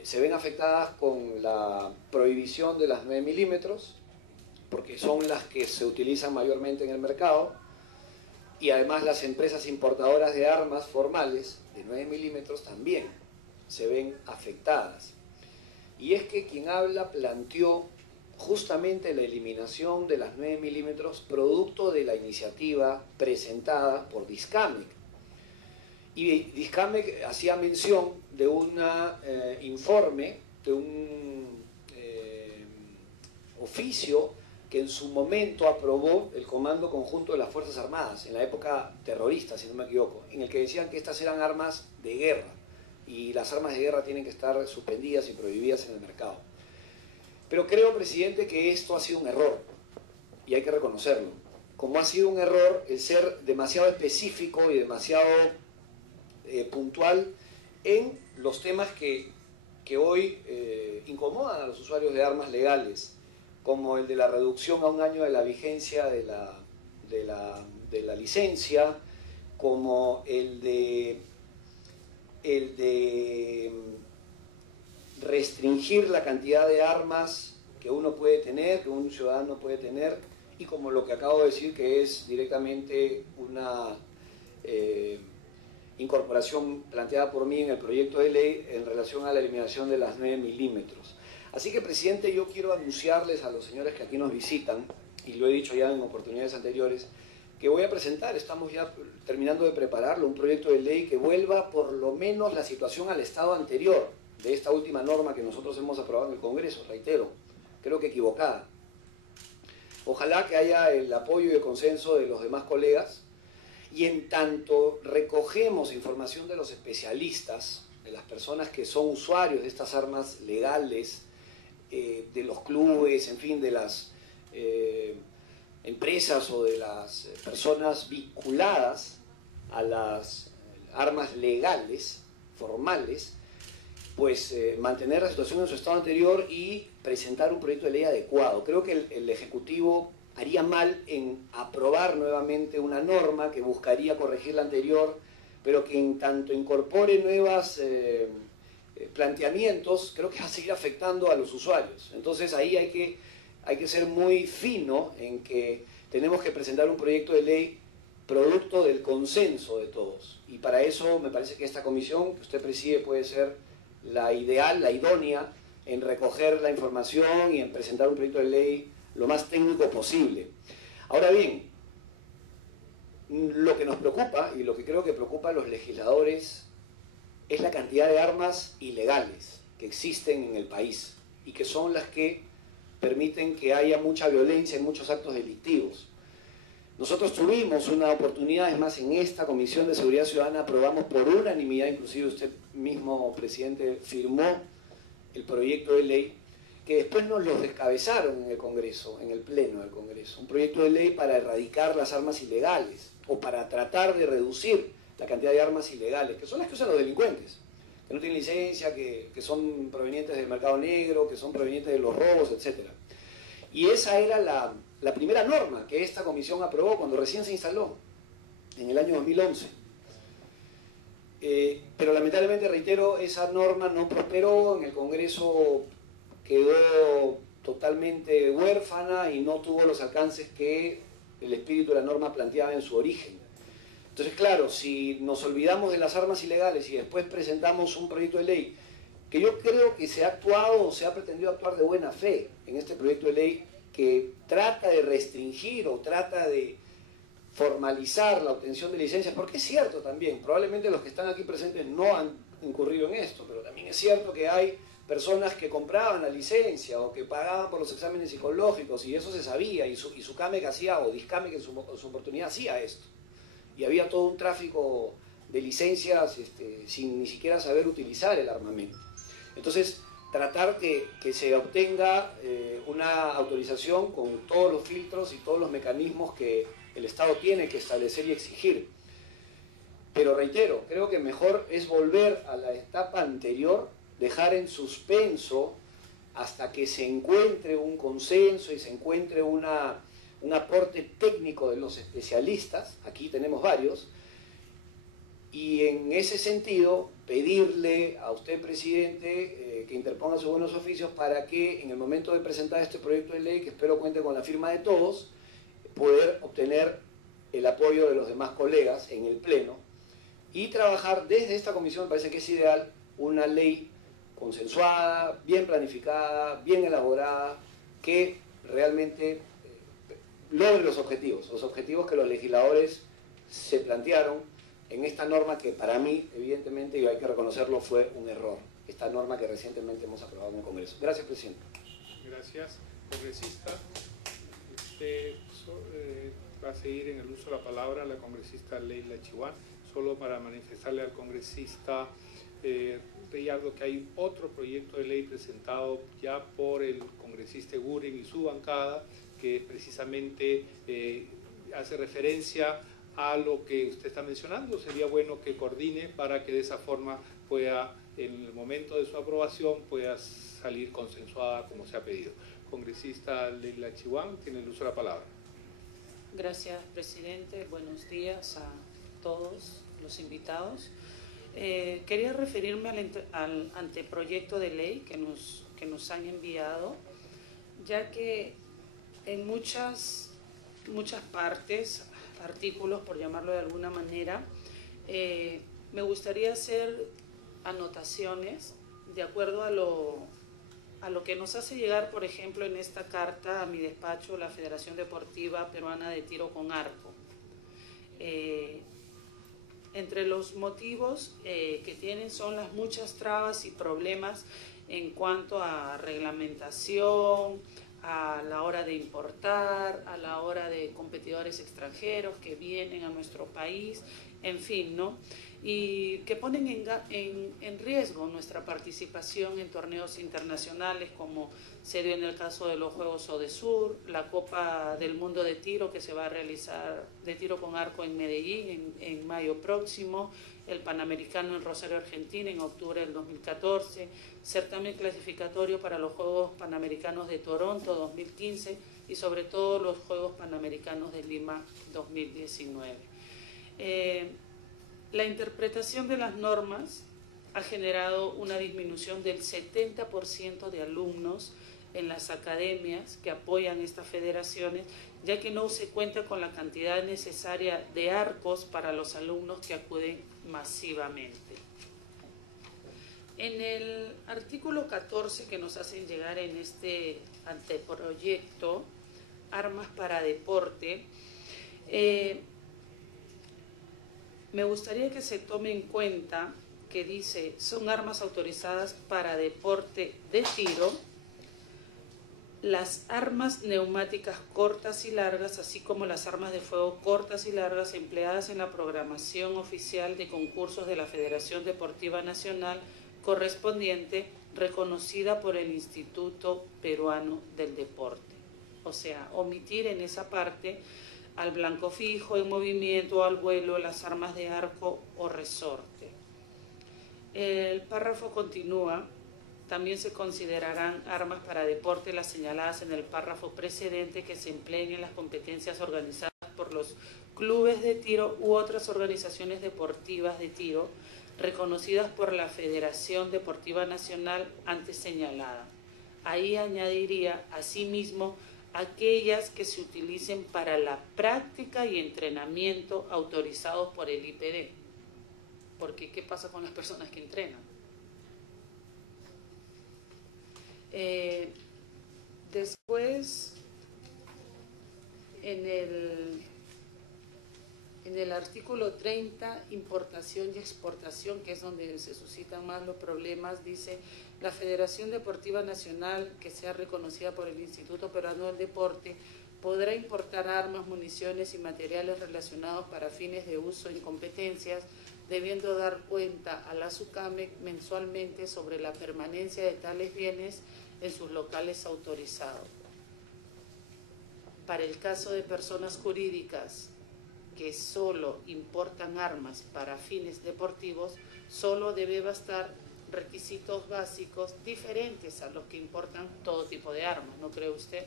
se ven afectadas con la prohibición de las 9 milímetros, porque son las que se utilizan mayormente en el mercado, y además las empresas importadoras de armas formales de 9 milímetros también se ven afectadas. Y es que quien habla planteó justamente la eliminación de las 9 milímetros producto de la iniciativa presentada por Discamec. Y Discamec hacía mención de un informe, de un oficio que en su momento aprobó el Comando Conjunto de las Fuerzas Armadas, en la época terrorista, si no me equivoco, en el que decían que estas eran armas de guerra, y las armas de guerra tienen que estar suspendidas y prohibidas en el mercado. Pero creo, presidente, que esto ha sido un error, y hay que reconocerlo. Como ha sido un error el ser demasiado específico y demasiado puntual en los temas que hoy incomodan a los usuarios de armas legales, como el de la reducción a 1 año de la vigencia de la licencia, como el de restringir la cantidad de armas que uno puede tener, que un ciudadano puede tener, y como lo que acabo de decir, que es directamente una incorporación planteada por mí en el proyecto de ley en relación a la eliminación de las 9 milímetros. Así que, presidente, yo quiero anunciarles a los señores que aquí nos visitan, y lo he dicho ya en oportunidades anteriores, que voy a presentar, estamos ya terminando de prepararlo, un proyecto de ley que vuelva por lo menos la situación al estado anterior de esta última norma que nosotros hemos aprobado en el Congreso, reitero, creo que equivocada. Ojalá que haya el apoyo y el consenso de los demás colegas, y en tanto recogemos información de los especialistas, de las personas que son usuarios de estas armas legales, de los clubes, en fin, de las empresas o de las personas vinculadas a las armas legales, formales, pues mantener la situación en su estado anterior y presentar un proyecto de ley adecuado. Creo que el Ejecutivo haría mal en aprobar nuevamente una norma que buscaría corregir la anterior, pero que en tanto incorpore nuevos planteamientos, creo que va a seguir afectando a los usuarios. Entonces ahí hay que ser muy fino en que tenemos que presentar un proyecto de ley producto del consenso de todos. Y para eso me parece que esta comisión que usted preside puede ser la ideal, la idónea, en recoger la información y en presentar un proyecto de ley lo más técnico posible. Ahora bien, lo que nos preocupa, y lo que creo que preocupa a los legisladores, es la cantidad de armas ilegales que existen en el país y que son las que permiten que haya mucha violencia y muchos actos delictivos. Nosotros tuvimos una oportunidad, es más, en esta Comisión de Seguridad Ciudadana aprobamos por unanimidad, inclusive usted mismo, presidente, firmó el proyecto de ley, que después nos lo descabezaron en el Congreso, en el Pleno del Congreso. Un proyecto de ley para erradicar las armas ilegales o para tratar de reducir la cantidad de armas ilegales, que son las que usan los delincuentes, que no tienen licencia, que son provenientes del mercado negro, que son provenientes de los robos, etc. Y esa era la primera norma que esta comisión aprobó cuando recién se instaló, en el año 2011. Pero lamentablemente, reitero, esa norma no prosperó en el Congreso, quedó totalmente huérfana y no tuvo los alcances que el espíritu de la norma planteaba en su origen. Entonces, claro, si nos olvidamos de las armas ilegales y después presentamos un proyecto de ley, que yo creo que se ha actuado o se ha pretendido actuar de buena fe en este proyecto de ley, que trata de restringir o trata de formalizar la obtención de licencias, porque es cierto también, probablemente los que están aquí presentes no han incurrido en esto, pero también es cierto que hay personas que compraban la licencia o que pagaban por los exámenes psicológicos y eso se sabía, y su CAMEC hacía, o Discamec en su oportunidad hacía esto. Y había todo un tráfico de licencias sin ni siquiera saber utilizar el armamento. Entonces, tratar que se obtenga una autorización con todos los filtros y todos los mecanismos que el Estado tiene que establecer y exigir. Pero reitero, creo que mejor es volver a la etapa anterior, dejar en suspenso hasta que se encuentre un consenso y se encuentre un aporte técnico de los especialistas, aquí tenemos varios, y en ese sentido pedirle a usted, presidente, que interponga sus buenos oficios para que en el momento de presentar este proyecto de ley, que espero cuente con la firma de todos, poder obtener el apoyo de los demás colegas en el Pleno y trabajar desde esta comisión. Me parece que es ideal una ley consensuada, bien planificada, bien elaborada, que realmente logre los objetivos que los legisladores se plantearon en esta norma que para mí, evidentemente, y hay que reconocerlo, fue un error. Esta norma que recientemente hemos aprobado en el Congreso. Gracias, presidente. Gracias. Congresista, usted va a seguir en el uso de la palabra la congresista Leila Chihuán, solo para manifestarle al congresista Reyardo que hay otro proyecto de ley presentado ya por el congresista Eguren y su bancada, que precisamente hace referencia a lo que usted está mencionando. Sería bueno que coordine para que de esa forma pueda, en el momento de su aprobación, pueda salir consensuada como se ha pedido. Congresista Leila Chihuán, tiene el uso de la palabra. Gracias, presidente. Buenos días a todos los invitados. Quería referirme al anteproyecto de ley que nos han enviado, ya que en muchas partes, artículos, por llamarlo de alguna manera, me gustaría hacer anotaciones de acuerdo a lo que nos hace llegar, por ejemplo, en esta carta a mi despacho, la Federación Deportiva Peruana de Tiro con Arco. Entre los motivos que tienen son las muchas trabas y problemas en cuanto a reglamentación, a la hora de importar, a la hora de competidores extranjeros que vienen a nuestro país, en fin, ¿no? Y que ponen en riesgo nuestra participación en torneos internacionales, como se dio en el caso de los Juegos Odesur, la Copa del Mundo de Tiro que se va a realizar de tiro con arco en Medellín en mayo próximo, el Panamericano en Rosario, Argentina, en octubre del 2014, certamen clasificatorio para los Juegos Panamericanos de Toronto 2015 y sobre todo los Juegos Panamericanos de Lima 2019. La interpretación de las normas ha generado una disminución del 70% de alumnos en las academias que apoyan estas federaciones, ya que no se cuenta con la cantidad necesaria de arcos para los alumnos que acuden masivamente. En el artículo 14 que nos hacen llegar en este anteproyecto, armas para deporte, me gustaría que se tome en cuenta que dice, son armas autorizadas para deporte de tiro, las armas neumáticas cortas y largas, así como las armas de fuego cortas y largas empleadas en la programación oficial de concursos de la Federación Deportiva Nacional correspondiente, reconocida por el Instituto Peruano del Deporte. O sea, omitir en esa parte al blanco fijo, en movimiento, al vuelo, las armas de arco o resorte. El párrafo continúa. También se considerarán armas para deporte las señaladas en el párrafo precedente que se empleen en las competencias organizadas por los clubes de tiro u otras organizaciones deportivas de tiro reconocidas por la Federación Deportiva Nacional antes señalada, ahí añadiría asimismo aquellas que se utilicen para la práctica y entrenamiento autorizados por el IPD. Porque ¿qué pasa con las personas que entrenan? Después, en el artículo 30, importación y exportación, que es donde se suscitan más los problemas, dice: la Federación Deportiva Nacional, que sea reconocida por el Instituto Peruano del Deporte, podrá importar armas, municiones y materiales relacionados para fines de uso en competencias, debiendo dar cuenta a la SUCAMEC mensualmente sobre la permanencia de tales bienes en sus locales autorizados. Para el caso de personas jurídicas que solo importan armas para fines deportivos, solo debe bastar requisitos básicos diferentes a los que importan todo tipo de armas, ¿no cree usted?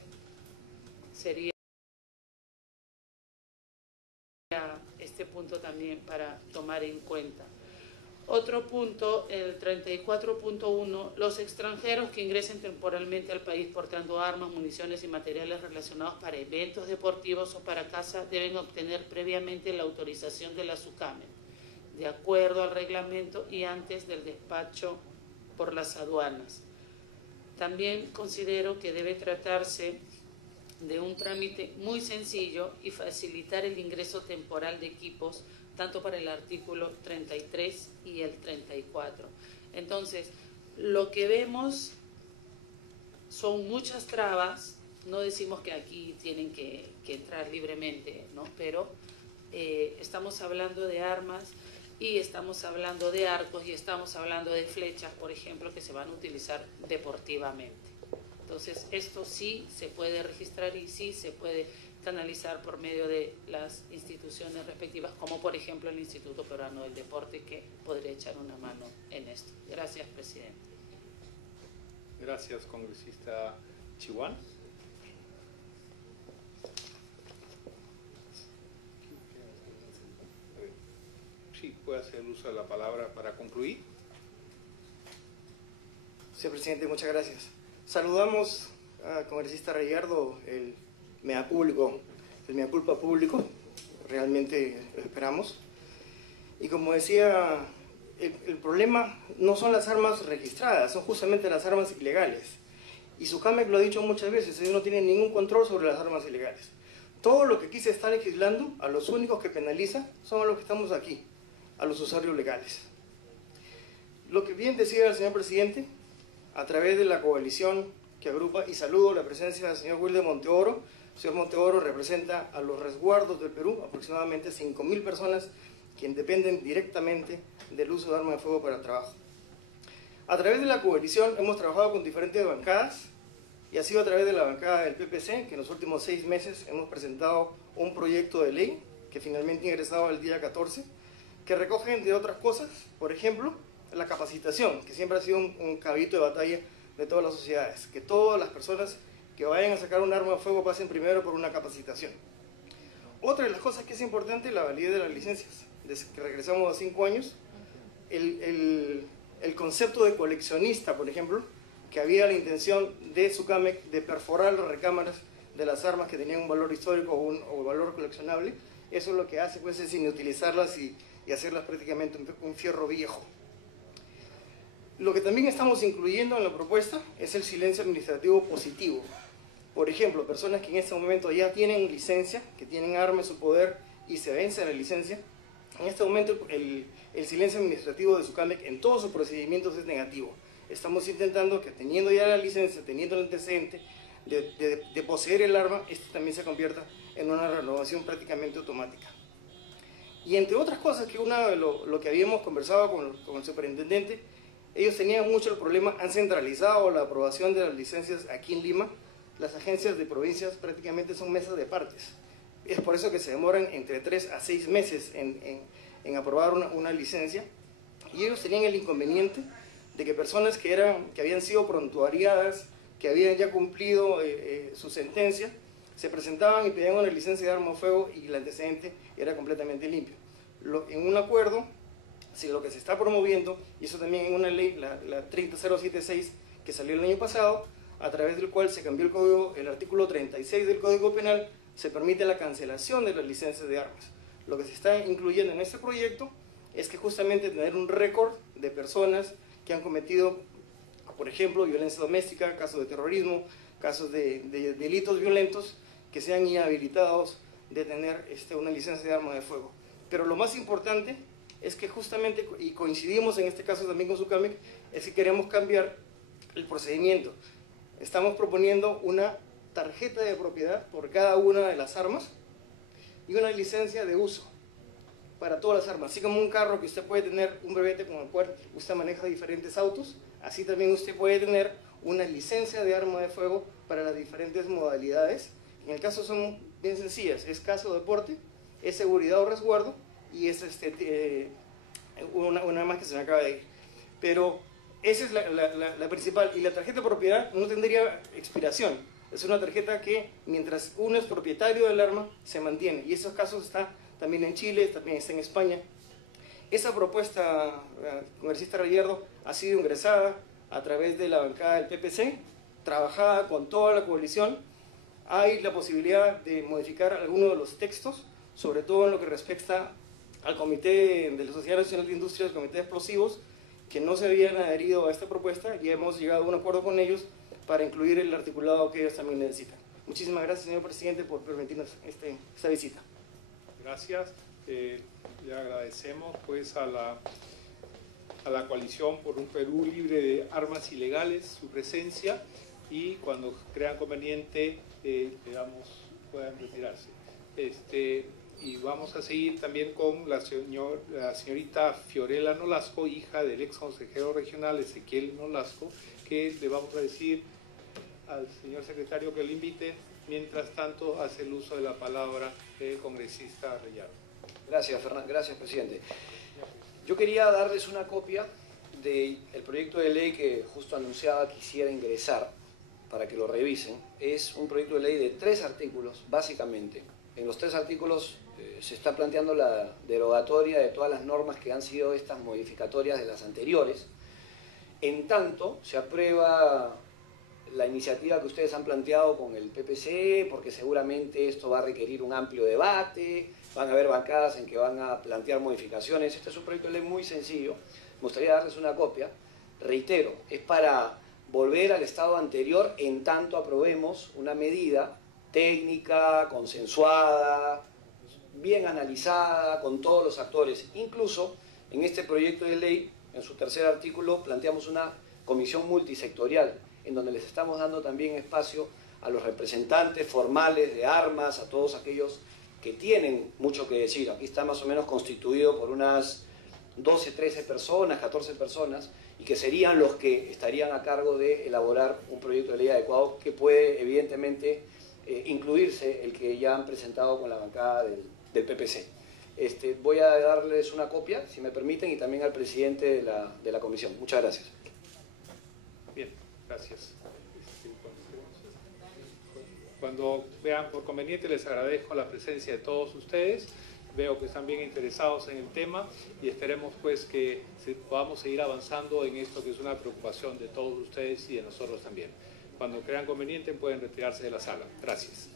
Sería este punto también para tomar en cuenta. Otro punto, el 34.1, los extranjeros que ingresen temporalmente al país portando armas, municiones y materiales relacionados para eventos deportivos o para caza deben obtener previamente la autorización de la SUCAMEC, de acuerdo al reglamento y antes del despacho por las aduanas. También considero que debe tratarse de un trámite muy sencillo y facilitar el ingreso temporal de equipos, tanto para el artículo 33 y el 34. Entonces, lo que vemos son muchas trabas, no decimos que aquí tienen que entrar libremente, ¿no? Pero estamos hablando de armas y estamos hablando de arcos y estamos hablando de flechas, por ejemplo, que se van a utilizar deportivamente. Entonces, esto sí se puede registrar y sí se puede canalizar por medio de las instituciones respectivas, como por ejemplo el Instituto Peruano del Deporte, que podría echar una mano en esto. Gracias, presidente. Gracias, congresista Chihuán. Sí, puede hacer uso de la palabra para concluir. Señor presidente, muchas gracias. Saludamos al congresista Rayardo, el mea culpa público, realmente lo esperamos. Y como decía, el problema no son las armas registradas, son justamente las armas ilegales. Y SUCAMEC lo ha dicho muchas veces, ellos no tienen ningún control sobre las armas ilegales. Todo lo que aquí se está legislando, a los únicos que penaliza son a los que estamos aquí, a los usuarios legales. Lo que bien decía el señor presidente, a través de la coalición que agrupa, y saludo la presencia del señor Wilder Monteoro. El señor Monteoro representa a los resguardos del Perú, aproximadamente 5.000 personas que dependen directamente del uso de armas de fuego para el trabajo. A través de la coalición hemos trabajado con diferentes bancadas, y ha sido a través de la bancada del PPC que en los últimos 6 meses hemos presentado un proyecto de ley que finalmente ha ingresado el día 14, que recoge, entre otras cosas, por ejemplo, la capacitación, que siempre ha sido un caballito de batalla de todas las sociedades, que todas las personas que vayan a sacar un arma de fuego pasen primero por una capacitación. Otra de las cosas que es importante es la validez de las licencias. Desde que regresamos a 5 años, el concepto de coleccionista, por ejemplo, que había la intención de SUCAMEC de perforar las recámaras de las armas que tenían un valor histórico o valor coleccionable, eso lo que hace pues, es inutilizarlas y hacerlas prácticamente un fierro viejo. Lo que también estamos incluyendo en la propuesta es el silencio administrativo positivo. Por ejemplo, personas que en este momento ya tienen licencia, que tienen arma en su poder y se vence la licencia, en este momento el silencio administrativo de SUCAMEC en todos sus procedimientos es negativo. Estamos intentando que teniendo ya la licencia, teniendo el antecedente de poseer el arma, esto también se convierta en una renovación prácticamente automática. Y entre otras cosas, que lo que habíamos conversado con el superintendente, ellos tenían mucho el problema, han centralizado la aprobación de las licencias aquí en Lima. Las agencias de provincias prácticamente son mesas de partes. Es por eso que se demoran entre 3 a 6 meses en aprobar una licencia. Y ellos tenían el inconveniente de que personas que habían sido prontuariadas, que habían ya cumplido su sentencia, se presentaban y pedían una licencia de arma de fuego y el antecedente era completamente limpio. En un acuerdo, si lo que se está promoviendo, y eso también en una ley, la 30076, que salió el año pasado, a través del cual se cambió el artículo 36 del Código Penal, se permite la cancelación de las licencias de armas. Lo que se está incluyendo en este proyecto es que justamente tener un récord de personas que han cometido, por ejemplo, violencia doméstica, casos de terrorismo, casos de delitos violentos, que sean inhabilitados de tener una licencia de arma de fuego. Pero lo más importante es que justamente, y coincidimos en este caso también con SUCAMIC, es que queremos cambiar el procedimiento. Estamos proponiendo una tarjeta de propiedad por cada una de las armas y una licencia de uso para todas las armas. Así como un carro que usted puede tener un brevete con el cual usted maneja diferentes autos, así también usted puede tener una licencia de arma de fuego para las diferentes modalidades. En el caso son bien sencillas, es caso de deporte, es seguridad o resguardo y es una más que se me acaba de ir. Pero esa es la principal, y la tarjeta de propiedad no tendría expiración. Es una tarjeta que mientras uno es propietario del arma se mantiene, y esos casos está también en Chile, también está en España. Esa propuesta, congresista Gallardo, ha sido ingresada a través de la bancada del PPC, trabajada con toda la coalición. Hay la posibilidad de modificar algunos de los textos, sobre todo en lo que respecta al Comité de la Sociedad Nacional de Industrias, el Comité de Explosivos, que no se habían adherido a esta propuesta, y hemos llegado a un acuerdo con ellos para incluir el articulado que ellos también necesitan. Muchísimas gracias, señor presidente, por permitirnos esta visita. Gracias. Le agradecemos pues a la coalición por un Perú libre de armas ilegales su presencia, y cuando crean conveniente puedan retirarse. Y vamos a seguir también con la señorita Fiorella Nolasco, hija del ex consejero regional Ezequiel Nolasco, que le vamos a decir al señor secretario que le invite. Mientras tanto, hace el uso de la palabra el congresista Gallardo. Gracias, Fernando. Gracias, presidente. Yo quería darles una copia del proyecto de ley que justo anunciaba quisiera ingresar para que lo revisen. Es un proyecto de ley de 3 artículos, básicamente. En los 3 artículos se está planteando la derogatoria de todas las normas que han sido estas modificatorias de las anteriores. En tanto, se aprueba la iniciativa que ustedes han planteado con el PPC, porque seguramente esto va a requerir un amplio debate, van a haber bancadas en que van a plantear modificaciones. Este es un proyecto de ley muy sencillo, me gustaría darles una copia. Reitero, es para volver al estado anterior en tanto aprobemos una medida técnica, consensuada, bien analizada, con todos los actores. Incluso en este proyecto de ley, en su 3er artículo, planteamos una comisión multisectorial, en donde les estamos dando también espacio a los representantes formales de armas, a todos aquellos que tienen mucho que decir. Aquí está más o menos constituido por unas 12, 13 personas, 14 personas, y que serían los que estarían a cargo de elaborar un proyecto de ley adecuado que puede evidentemente incluirse el que ya han presentado con la bancada del PPC. Voy a darles una copia, si me permiten, y también al presidente de la comisión. Muchas gracias. Bien, gracias. Cuando vean por conveniente, les agradezco la presencia de todos ustedes. Veo que están bien interesados en el tema y esperemos pues que podamos seguir avanzando en esto que es una preocupación de todos ustedes y de nosotros también. Cuando crean conveniente pueden retirarse de la sala. Gracias.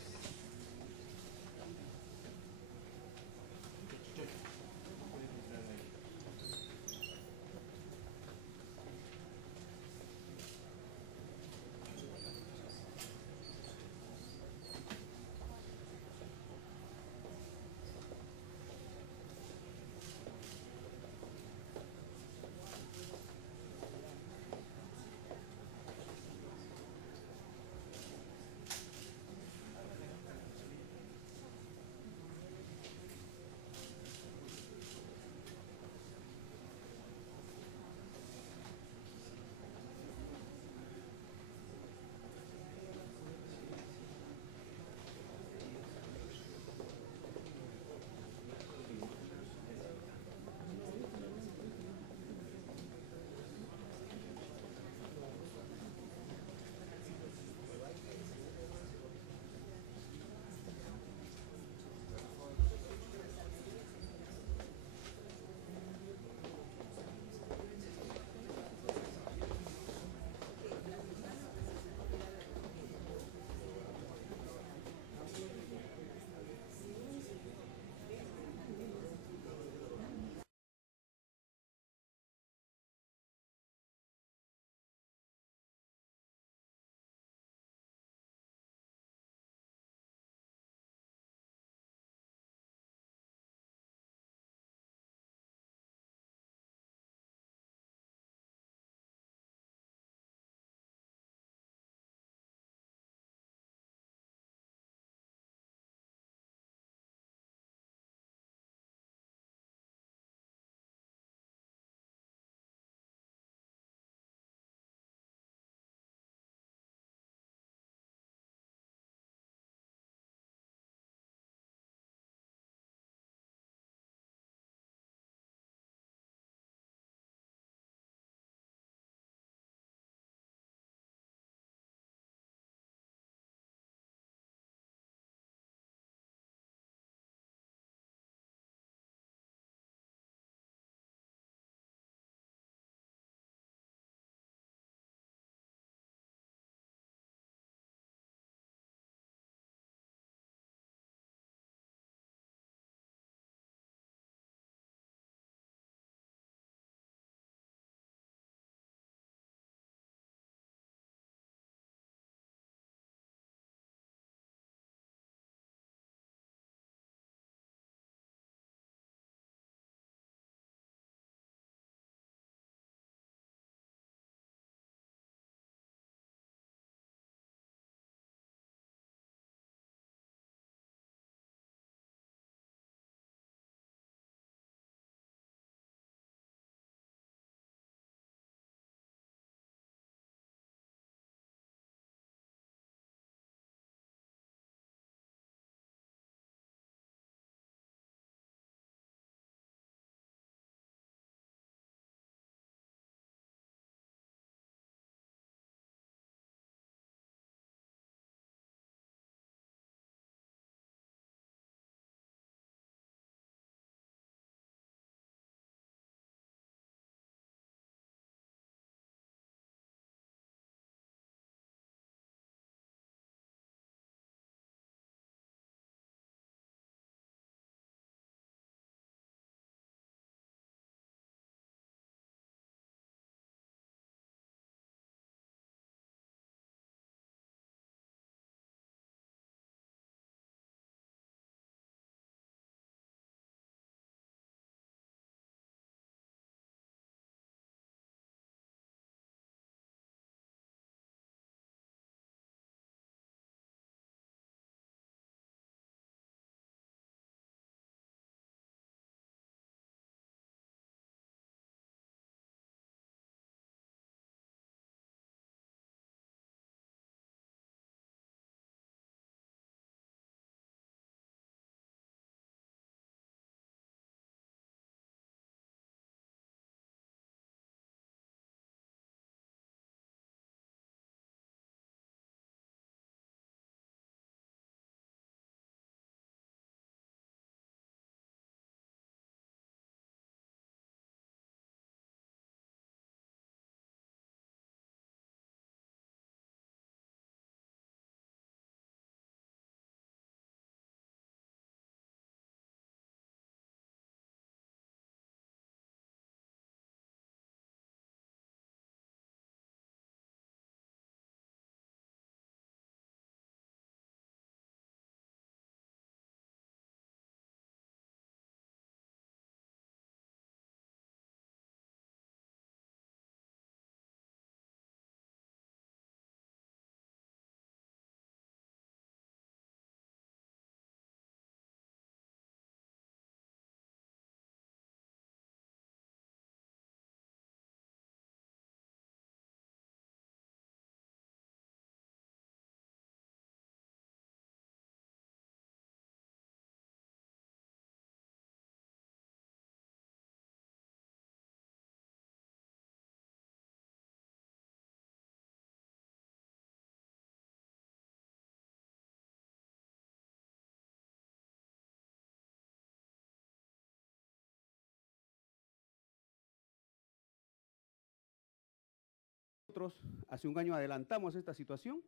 nosotros hace un año adelantamos esta situación,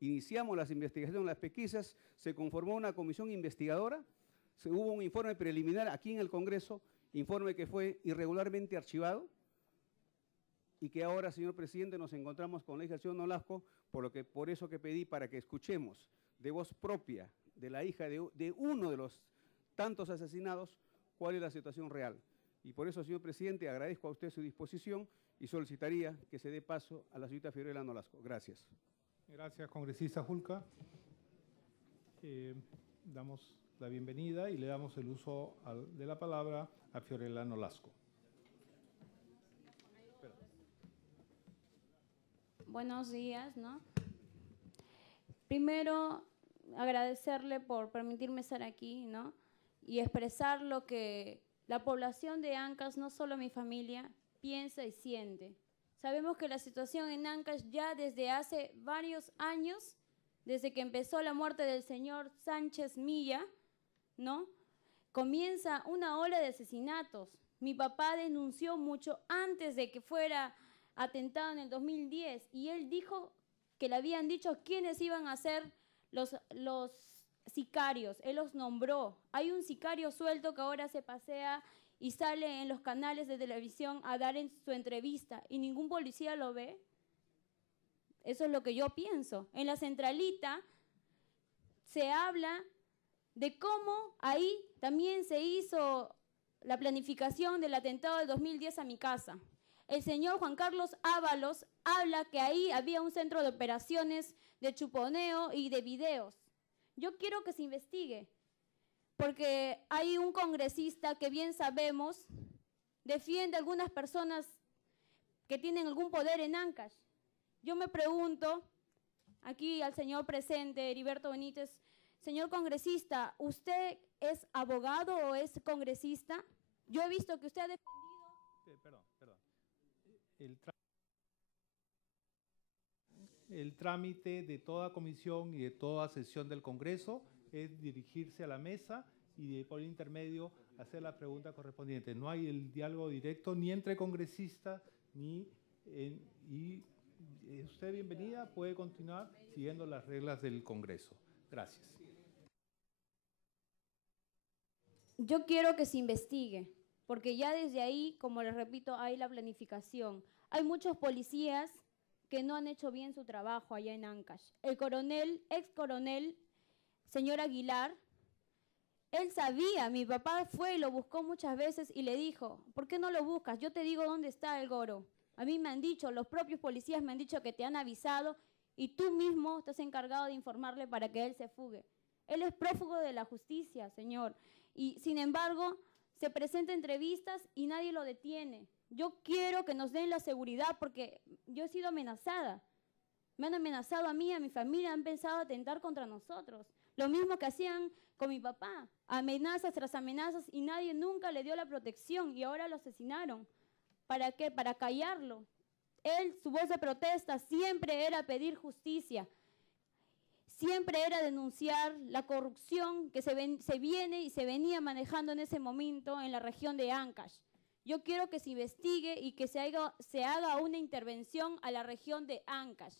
iniciamos las investigaciones, las pesquisas, se conformó una comisión investigadora, hubo un informe preliminar aquí en el Congreso, informe que fue irregularmente archivado y que ahora, señor presidente, nos encontramos con la hija del señor Nolasco, por eso que pedí para que escuchemos de voz propia de la hija de uno de los tantos asesinados cuál es la situación real. Y por eso, señor presidente, agradezco a usted su disposición y solicitaría que se dé paso a la señorita Fiorella Nolasco. Gracias. Gracias, congresista Julca. Damos la bienvenida y le damos el uso de la palabra a Fiorella Nolasco. Buenos días, ¿no? Primero, agradecerle por permitirme estar aquí, ¿no? Y expresar lo que la población de Ancash, no solo mi familia, piensa y siente. Sabemos que la situación en Ancash ya desde hace varios años, desde que empezó la muerte del señor Sánchez Milla, ¿no? Comienza una ola de asesinatos. Mi papá denunció mucho antes de que fuera atentado en el 2010 y él dijo que le habían dicho quiénes iban a ser los sicarios. Él los nombró. Hay un sicario suelto que ahora se pasea y sale en los canales de televisión a dar su entrevista y ningún policía lo ve. Eso es lo que yo pienso. En la centralita se habla de cómo ahí también se hizo la planificación del atentado del 2010 a mi casa. El señor Juan Carlos Ábalos habla que ahí había un centro de operaciones de chuponeo y de videos. Yo quiero que se investigue, porque hay un congresista que bien sabemos defiende a algunas personas que tienen algún poder en Ancash. Yo me pregunto, aquí al señor presente, Heriberto Benítez, señor congresista, ¿usted es abogado o es congresista? Yo he visto que usted ha defendido... Perdón. El trámite de toda comisión y de toda sesión del Congreso es dirigirse a la mesa y por el intermedio hacer la pregunta correspondiente. No hay el diálogo directo ni entre congresistas y usted bienvenida, puede continuar siguiendo las reglas del Congreso. Gracias. Yo quiero que se investigue, porque ya desde ahí, como les repito, hay la planificación. Hay muchos policías que no han hecho bien su trabajo allá en Ancash. El coronel, ex coronel, señor Aguilar, él sabía, mi papá fue y lo buscó muchas veces y le dijo, ¿por qué no lo buscas? Yo te digo dónde está el Goro. A mí me han dicho, los propios policías me han dicho que te han avisado y tú mismo te has encargado de informarle para que él se fugue. Él es prófugo de la justicia, señor. Y sin embargo, se presenta entrevistas y nadie lo detiene. Yo quiero que nos den la seguridad porque yo he sido amenazada. Me han amenazado a mí, a mi familia, han pensado atentar contra nosotros. Lo mismo que hacían con mi papá, amenazas tras amenazas y nadie nunca le dio la protección y ahora lo asesinaron. ¿Para qué? Para callarlo. Él, su voz de protesta siempre era pedir justicia. Siempre era denunciar la corrupción que se viene y se venía manejando en ese momento en la región de Ancash. Yo quiero que se investigue y que se haga una intervención a la región de Ancash.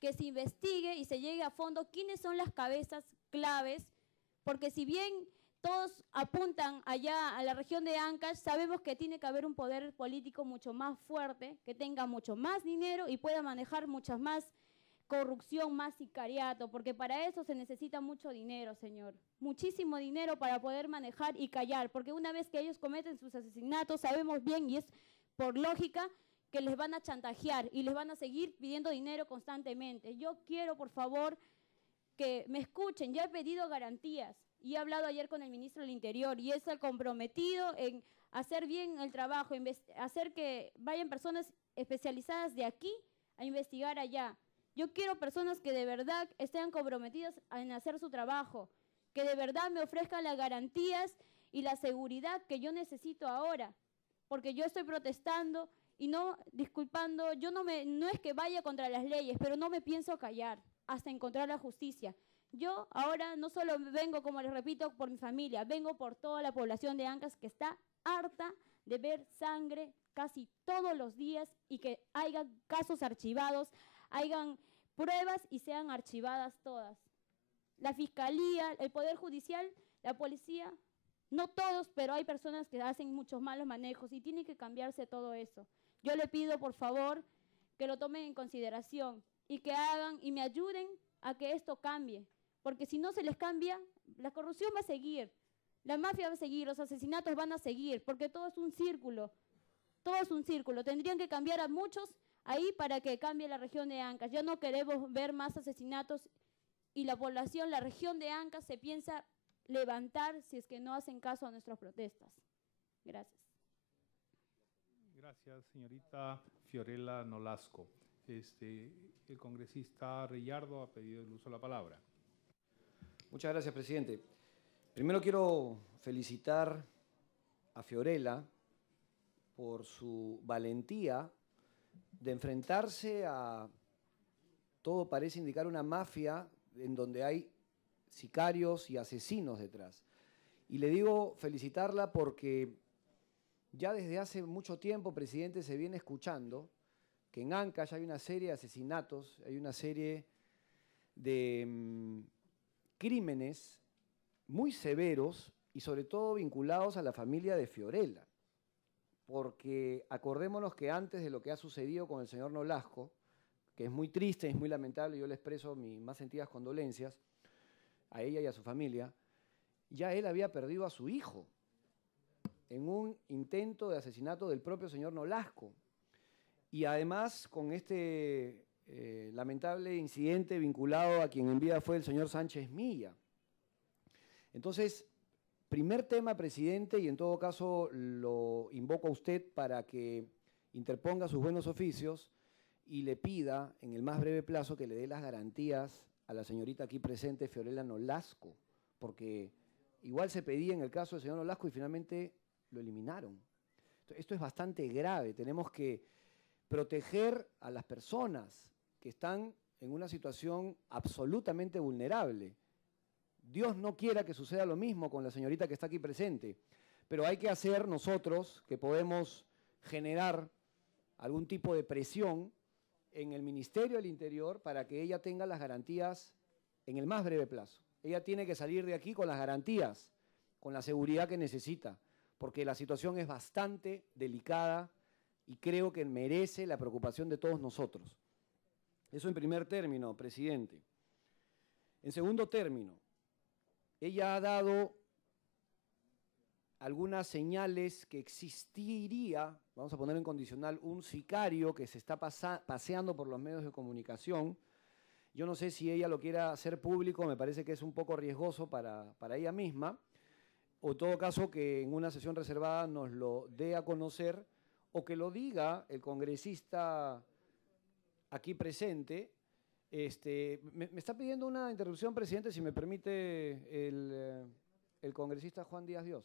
Que se investigue y se llegue a fondo quiénes son las cabezas claves, porque si bien todos apuntan allá a la región de Ancash, sabemos que tiene que haber un poder político mucho más fuerte, que tenga mucho más dinero y pueda manejar muchas más corrupción, más sicariato, porque para eso se necesita mucho dinero, señor. Muchísimo dinero para poder manejar y callar, porque una vez que ellos cometen sus asesinatos, sabemos bien, y es por lógica, que les van a chantajear y les van a seguir pidiendo dinero constantemente. Yo quiero, por favor, que me escuchen. Ya he pedido garantías y he hablado ayer con el ministro del Interior y él se ha comprometido en hacer bien el trabajo, hacer que vayan personas especializadas de aquí a investigar allá. Yo quiero personas que de verdad estén comprometidas en hacer su trabajo, que de verdad me ofrezcan las garantías y la seguridad que yo necesito ahora, porque yo estoy protestando y no, disculpando, yo no es que vaya contra las leyes, pero no me pienso callar hasta encontrar la justicia. Yo ahora no solo vengo, como les repito, por mi familia, vengo por toda la población de Ancash que está harta de ver sangre casi todos los días y que hayan casos archivados, hayan pruebas y sean archivadas todas. La Fiscalía, el Poder Judicial, la Policía, no todos, pero hay personas que hacen muchos malos manejos y tiene que cambiarse todo eso. Yo le pido, por favor, que lo tomen en consideración y que hagan y me ayuden a que esto cambie, porque si no se les cambia, la corrupción va a seguir, la mafia va a seguir, los asesinatos van a seguir, porque todo es un círculo, todo es un círculo. Tendrían que cambiar a muchos ahí para que cambie la región de Ancash. Ya no queremos ver más asesinatos y la población, la región de Ancash se piensa levantar si es que no hacen caso a nuestras protestas. Gracias. Gracias, señorita Fiorella Nolasco. El congresista Reyardo ha pedido el uso de la palabra. Muchas gracias, presidente. Primero quiero felicitar a Fiorella por su valentía de enfrentarse a, todo parece indicar, una mafia en donde hay sicarios y asesinos detrás. Y le digo felicitarla porque ya desde hace mucho tiempo, presidente, se viene escuchando que en Ancash hay una serie de asesinatos, hay una serie de crímenes muy severos y sobre todo vinculados a la familia de Fiorella. Porque acordémonos que antes de lo que ha sucedido con el señor Nolasco, que es muy triste, es muy lamentable, yo le expreso mis más sentidas condolencias a ella y a su familia, ya él había perdido a su hijo en un intento de asesinato del propio señor Nolasco. Y además con este lamentable incidente vinculado a quien en vida fue el señor Sánchez Milla. Entonces, primer tema, presidente, y en todo caso lo invoco a usted para que interponga sus buenos oficios y le pida en el más breve plazo que le dé las garantías a la señorita aquí presente, Fiorella Nolasco, porque igual se pedía en el caso del señor Nolasco y finalmente lo eliminaron. Esto es bastante grave, tenemos que proteger a las personas que están en una situación absolutamente vulnerable. Dios no quiera que suceda lo mismo con la señorita que está aquí presente, pero hay que hacer nosotros, que podemos generar algún tipo de presión en el Ministerio del Interior para que ella tenga las garantías en el más breve plazo. Ella tiene que salir de aquí con las garantías, con la seguridad que necesita, porque la situación es bastante delicada y creo que merece la preocupación de todos nosotros. Eso en primer término, presidente. En segundo término, ella ha dado algunas señales que existiría, vamos a poner en condicional, un sicario que se está paseando por los medios de comunicación. Yo no sé si ella lo quiera hacer público, me parece que es un poco riesgoso para ella misma, o en todo caso que en una sesión reservada nos lo dé a conocer, o que lo diga el congresista aquí presente. Me está pidiendo una interrupción, presidente, si me permite el congresista Juan Díaz Dios.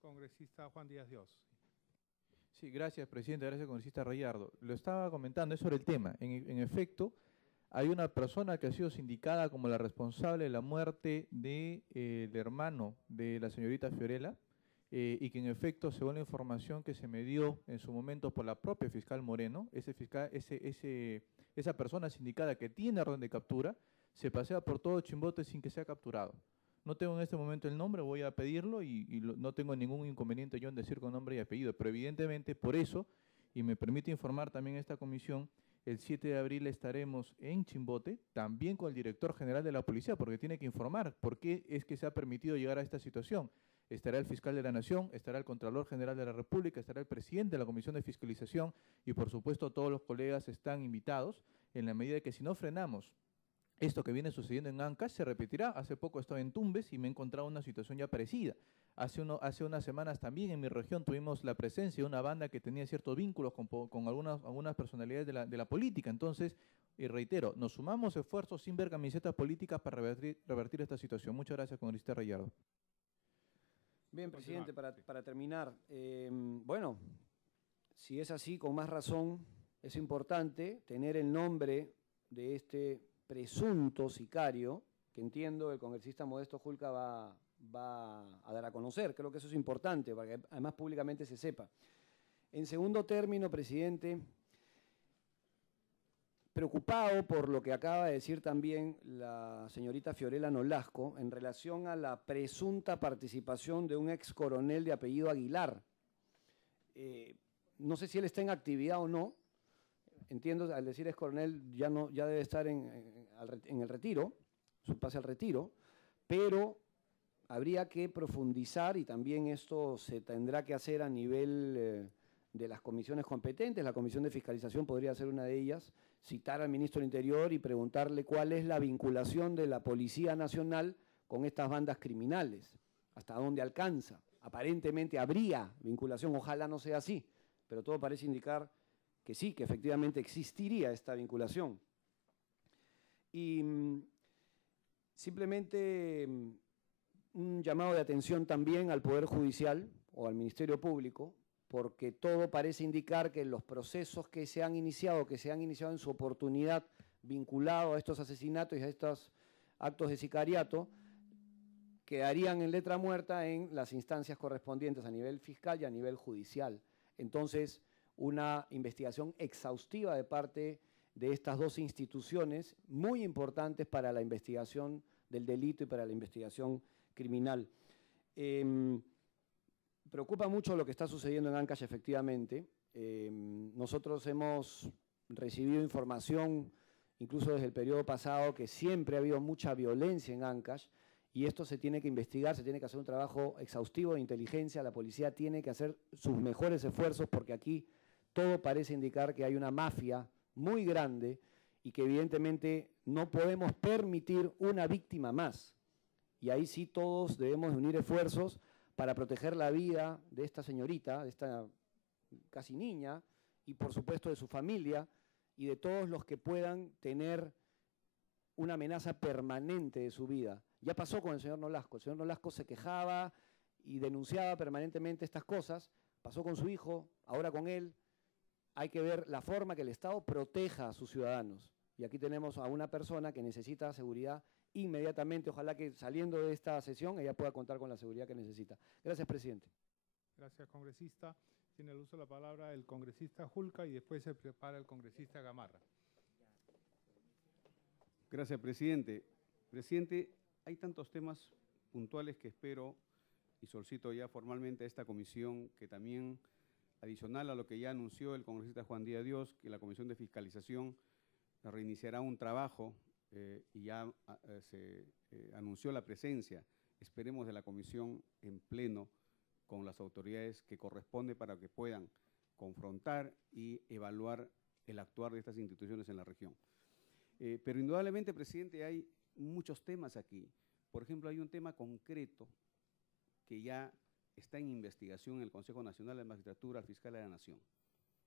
Congresista Juan Díaz Dios. Sí, gracias, presidente. Gracias, congresista Reyardo. Lo estaba comentando, es sobre el tema. En efecto, hay una persona que ha sido sindicada como la responsable de la muerte del hermano de la señorita Fiorella, y que en efecto, según la información que se me dio en su momento por la propia fiscal Moreno, esa persona sindicada que tiene orden de captura se pasea por todo Chimbote sin que sea capturado. No tengo en este momento el nombre, voy a pedirlo y no tengo ningún inconveniente yo en decir con nombre y apellido, pero evidentemente por eso, y me permite informar también a esta comisión, el 7 de abril estaremos en Chimbote, también con el director general de la policía, porque tiene que informar por qué es que se ha permitido llegar a esta situación. Estará el fiscal de la Nación, estará el Contralor General de la República, estará el presidente de la Comisión de Fiscalización y, por supuesto, todos los colegas están invitados en la medida de que si no frenamos esto que viene sucediendo en Ancash, se repetirá. Hace poco estaba en Tumbes y me he encontrado una situación ya parecida. Hace unas semanas también en mi región tuvimos la presencia de una banda que tenía ciertos vínculos con algunas personalidades de la política. Entonces, y reitero, nos sumamos esfuerzos sin ver camisetas políticas para revertir esta situación. Muchas gracias, congresista Reyardo. Bien, presidente, para terminar, bueno, si es así, con más razón, es importante tener el nombre de este presunto sicario que entiendo el congresista Modesto Julca va a dar a conocer. Creo que eso es importante para que además públicamente se sepa. En segundo término, presidente, preocupado por lo que acaba de decir también la señorita Fiorella Nolasco en relación a la presunta participación de un ex coronel de apellido Aguilar. No sé si él está en actividad o no. Entiendo, al decir ex coronel ya debe estar en el retiro, su pase al retiro, pero habría que profundizar y también esto se tendrá que hacer a nivel de las comisiones competentes. La Comisión de Fiscalización podría ser una de ellas, citar al ministro del Interior y preguntarle cuál es la vinculación de la Policía Nacional con estas bandas criminales, hasta dónde alcanza. Aparentemente habría vinculación, ojalá no sea así, pero todo parece indicar que sí, que efectivamente existiría esta vinculación. Y simplemente un llamado de atención también al Poder Judicial o al Ministerio Público, porque todo parece indicar que los procesos que se han iniciado en su oportunidad vinculados a estos asesinatos y a estos actos de sicariato, quedarían en letra muerta en las instancias correspondientes a nivel fiscal y a nivel judicial. Entonces, una investigación exhaustiva de parte de estas dos instituciones, muy importantes para la investigación del delito y para la investigación criminal. Preocupa mucho lo que está sucediendo en Ancash, efectivamente. Nosotros hemos recibido información, incluso desde el periodo pasado, que siempre ha habido mucha violencia en Ancash, y esto se tiene que investigar, se tiene que hacer un trabajo exhaustivo de inteligencia, la policía tiene que hacer sus mejores esfuerzos, porque aquí todo parece indicar que hay una mafia muy grande y que evidentemente no podemos permitir una víctima más. Y ahí sí todos debemos unir esfuerzos para proteger la vida de esta señorita, de esta casi niña, y por supuesto de su familia y de todos los que puedan tener una amenaza permanente de su vida. Ya pasó con el señor Nolasco se quejaba y denunciaba permanentemente estas cosas, pasó con su hijo, ahora con él. Hay que ver la forma que el Estado proteja a sus ciudadanos. Y aquí tenemos a una persona que necesita seguridad inmediatamente. Ojalá que saliendo de esta sesión ella pueda contar con la seguridad que necesita. Gracias, presidente. Gracias, congresista. Tiene el uso de la palabra el congresista Julca y después se prepara el congresista Gamarra. Gracias, presidente. Presidente, hay tantos temas puntuales que espero y solicito ya formalmente a esta comisión que también, adicional a lo que ya anunció el congresista Juan Díaz Dios, que la Comisión de Fiscalización reiniciará un trabajo y ya se anunció la presencia, esperemos, de la comisión en pleno con las autoridades que corresponde para que puedan confrontar y evaluar el actuar de estas instituciones en la región. Pero indudablemente, presidente, hay muchos temas aquí. Por ejemplo, hay un tema concreto que ya está en investigación en el Consejo Nacional de Magistratura al Fiscal de la Nación,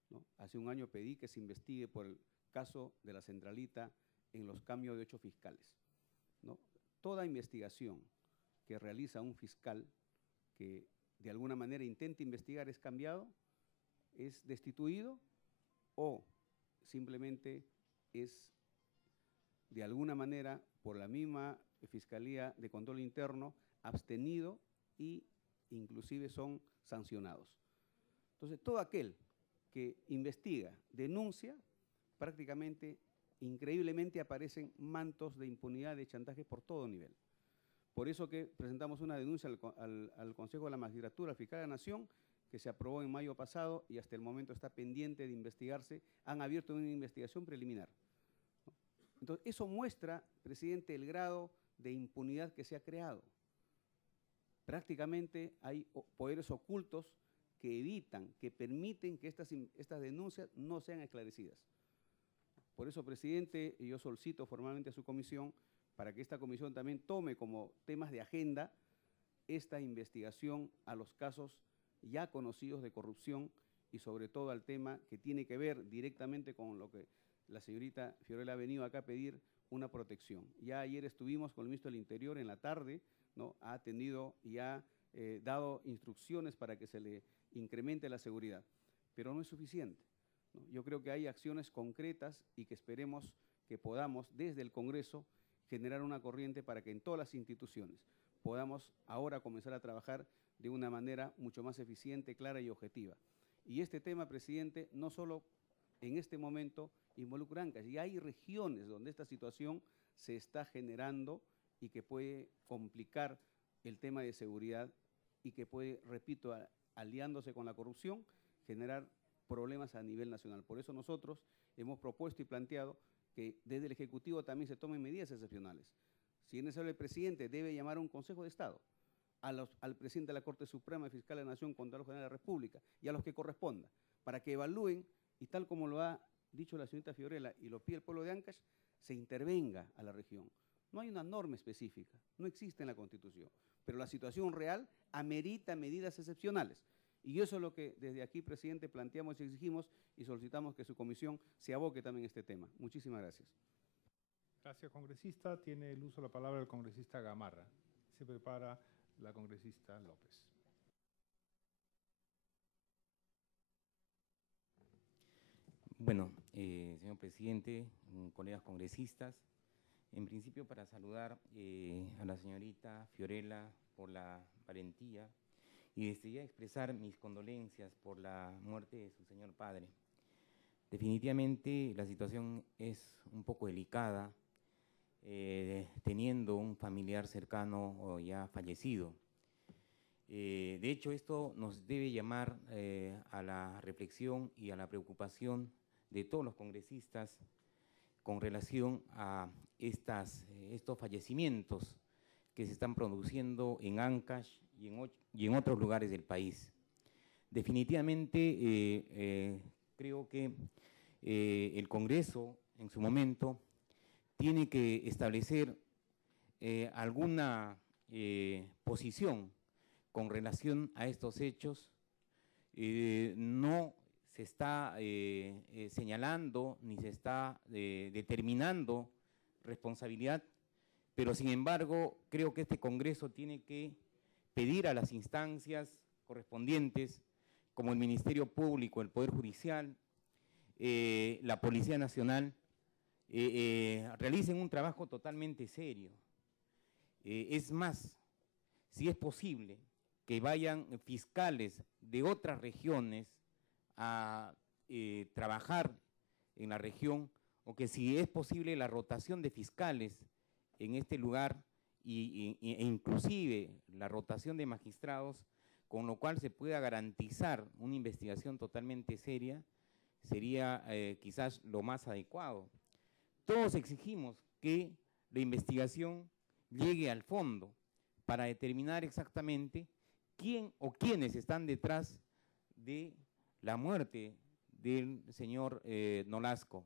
¿no? Hace un año pedí que se investigue por el caso de la centralita en los cambios de 8 fiscales, ¿no? Toda investigación que realiza un fiscal que de alguna manera intenta investigar es cambiado, es destituido o simplemente es de alguna manera por la misma Fiscalía de Control Interno abstenido y inclusive son sancionados. Entonces, todo aquel que investiga, denuncia, prácticamente, increíblemente aparecen mantos de impunidad, de chantaje por todo nivel. Por eso que presentamos una denuncia al Consejo de la Magistratura, al Fiscal de la Nación, que se aprobó en mayo pasado y hasta el momento está pendiente de investigarse. Han abierto una investigación preliminar. Entonces, eso muestra, presidente, el grado de impunidad que se ha creado. Prácticamente hay poderes ocultos que evitan, que permiten que estas denuncias no sean esclarecidas. Por eso, presidente, yo solicito formalmente a su comisión para que esta comisión también tome como temas de agenda esta investigación a los casos ya conocidos de corrupción y sobre todo al tema que tiene que ver directamente con lo que la señorita Fiorella ha venido acá a pedir, una protección. Ya ayer estuvimos con el ministro del Interior en la tarde, ¿no? Ha atendido y ha dado instrucciones para que se le incremente la seguridad, pero no es suficiente, ¿no? Yo creo que hay acciones concretas y que esperemos que podamos desde el Congreso generar una corriente para que en todas las instituciones podamos ahora comenzar a trabajar de una manera mucho más eficiente, clara y objetiva. Y este tema, presidente, no solo en este momento involucra Ancash, y hay regiones donde esta situación se está generando y que puede complicar el tema de seguridad y que puede, repito, aliándose con la corrupción, generar problemas a nivel nacional. Por eso nosotros hemos propuesto y planteado que desde el Ejecutivo también se tomen medidas excepcionales. Si es necesario, el presidente debe llamar a un Consejo de Estado, al presidente de la Corte Suprema y Fiscal de la Nación, Contralor General de la República y a los que corresponda, para que evalúen y tal como lo ha dicho la señorita Fiorella y lo pide el pueblo de Ancash, se intervenga a la región. No hay una norma específica, no existe en la Constitución, pero la situación real amerita medidas excepcionales. Y eso es lo que desde aquí, presidente, planteamos y exigimos y solicitamos que su comisión se aboque también a este tema. Muchísimas gracias. Gracias, congresista. Tiene el uso de la palabra el congresista Gamarra. Se prepara la congresista López. Bueno, señor presidente, colegas congresistas, en principio para saludar a la señorita Fiorella por la valentía y desde ya expresar mis condolencias por la muerte de su señor padre. Definitivamente la situación es un poco delicada, teniendo un familiar cercano o ya fallecido. De hecho, esto nos debe llamar a la reflexión y a la preocupación de todos los congresistas con relación a estos fallecimientos que se están produciendo en Ancash y en otros lugares del país. Definitivamente creo que el Congreso en su momento tiene que establecer alguna posición con relación a estos hechos. No se está señalando ni se está determinando responsabilidad, pero sin embargo creo que este Congreso tiene que pedir a las instancias correspondientes, como el Ministerio Público, el Poder Judicial, la Policía Nacional, realicen un trabajo totalmente serio. Es más, si es posible, que vayan fiscales de otras regiones a trabajar en la región, o que si es posible la rotación de fiscales en este lugar e inclusive la rotación de magistrados, con lo cual se pueda garantizar una investigación totalmente seria, sería quizás lo más adecuado. Todos exigimos que la investigación llegue al fondo para determinar exactamente quién o quiénes están detrás de la muerte del señor Nolasco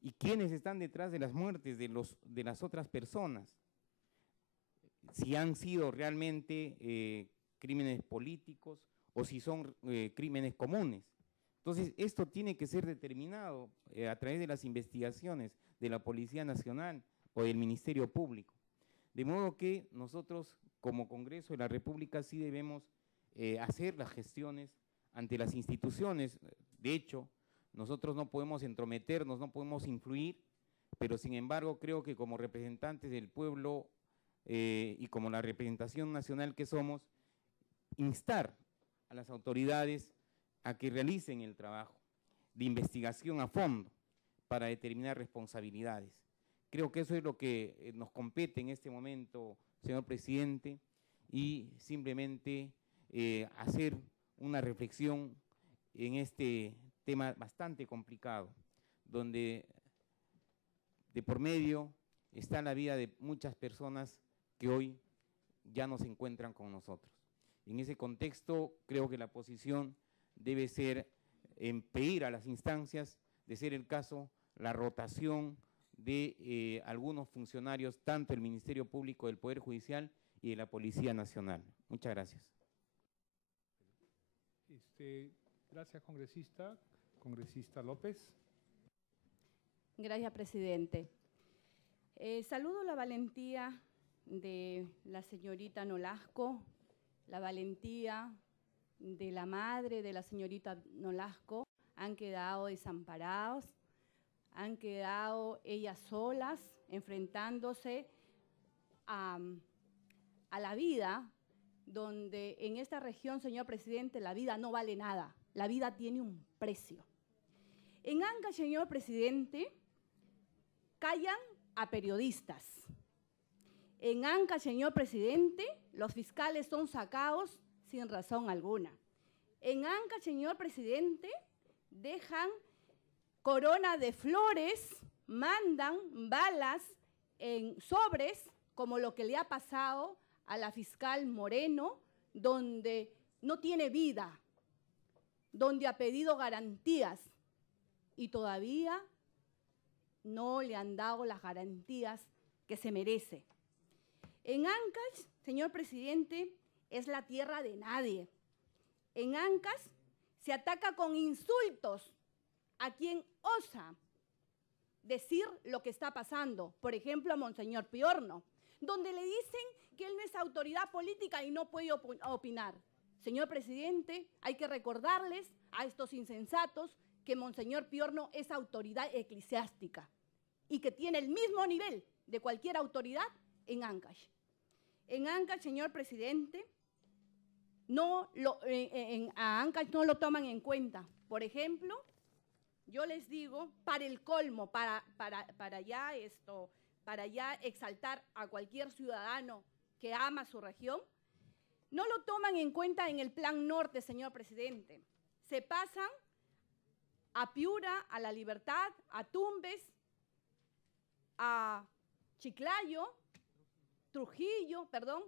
y quiénes están detrás de las muertes de las otras personas, si han sido realmente crímenes políticos o si son crímenes comunes. Entonces, esto tiene que ser determinado a través de las investigaciones de la Policía Nacional o del Ministerio Público. De modo que nosotros, como Congreso de la República, sí debemos hacer las gestiones ante las instituciones. De hecho, nosotros no podemos entrometernos, no podemos influir, pero sin embargo creo que como representantes del pueblo y como la representación nacional que somos, instar a las autoridades a que realicen el trabajo de investigación a fondo para determinar responsabilidades. Creo que eso es lo que nos compete en este momento, señor presidente, y simplemente hacer una reflexión en este tema bastante complicado, donde de por medio está la vida de muchas personas que hoy ya no se encuentran con nosotros. En ese contexto, creo que la posición debe ser en pedir a las instancias, de ser el caso, la rotación de algunos funcionarios, tanto del Ministerio Público, del Poder Judicial y de la Policía Nacional. Muchas gracias. Gracias, congresista. Congresista López. Gracias, presidente. Saludo la valentía de la señorita Nolasco, la valentía de la madre de la señorita Nolasco. Han quedado desamparados, han quedado ellas solas, enfrentándose a la vida, donde en esta región, señor presidente, la vida no vale nada, la vida tiene un precio. En Ancash, señor presidente, callan a periodistas. En Ancash, señor presidente, los fiscales son sacados sin razón alguna. En Ancash, señor presidente, dejan corona de flores, mandan balas en sobres, como lo que le ha pasado a la fiscal Moreno, donde no tiene vida, donde ha pedido garantías y todavía no le han dado las garantías que se merece. En Ancash, señor presidente, es la tierra de nadie. En Ancash se ataca con insultos a quien osa decir lo que está pasando. Por ejemplo, a Monseñor Piorno, donde le dicen que él no es autoridad política y no puede opinar. Señor presidente, hay que recordarles a estos insensatos que Monseñor Piorno es autoridad eclesiástica y que tiene el mismo nivel de cualquier autoridad en Ancash. En Ancash, señor presidente, a Ancash no lo toman en cuenta. Por ejemplo, yo les digo, para el colmo, para ya exaltar a cualquier ciudadano que ama su región, no lo toman en cuenta en el Plan Norte, señor presidente. Se pasan a Piura, a La Libertad, a Tumbes, a Chiclayo, Trujillo, perdón,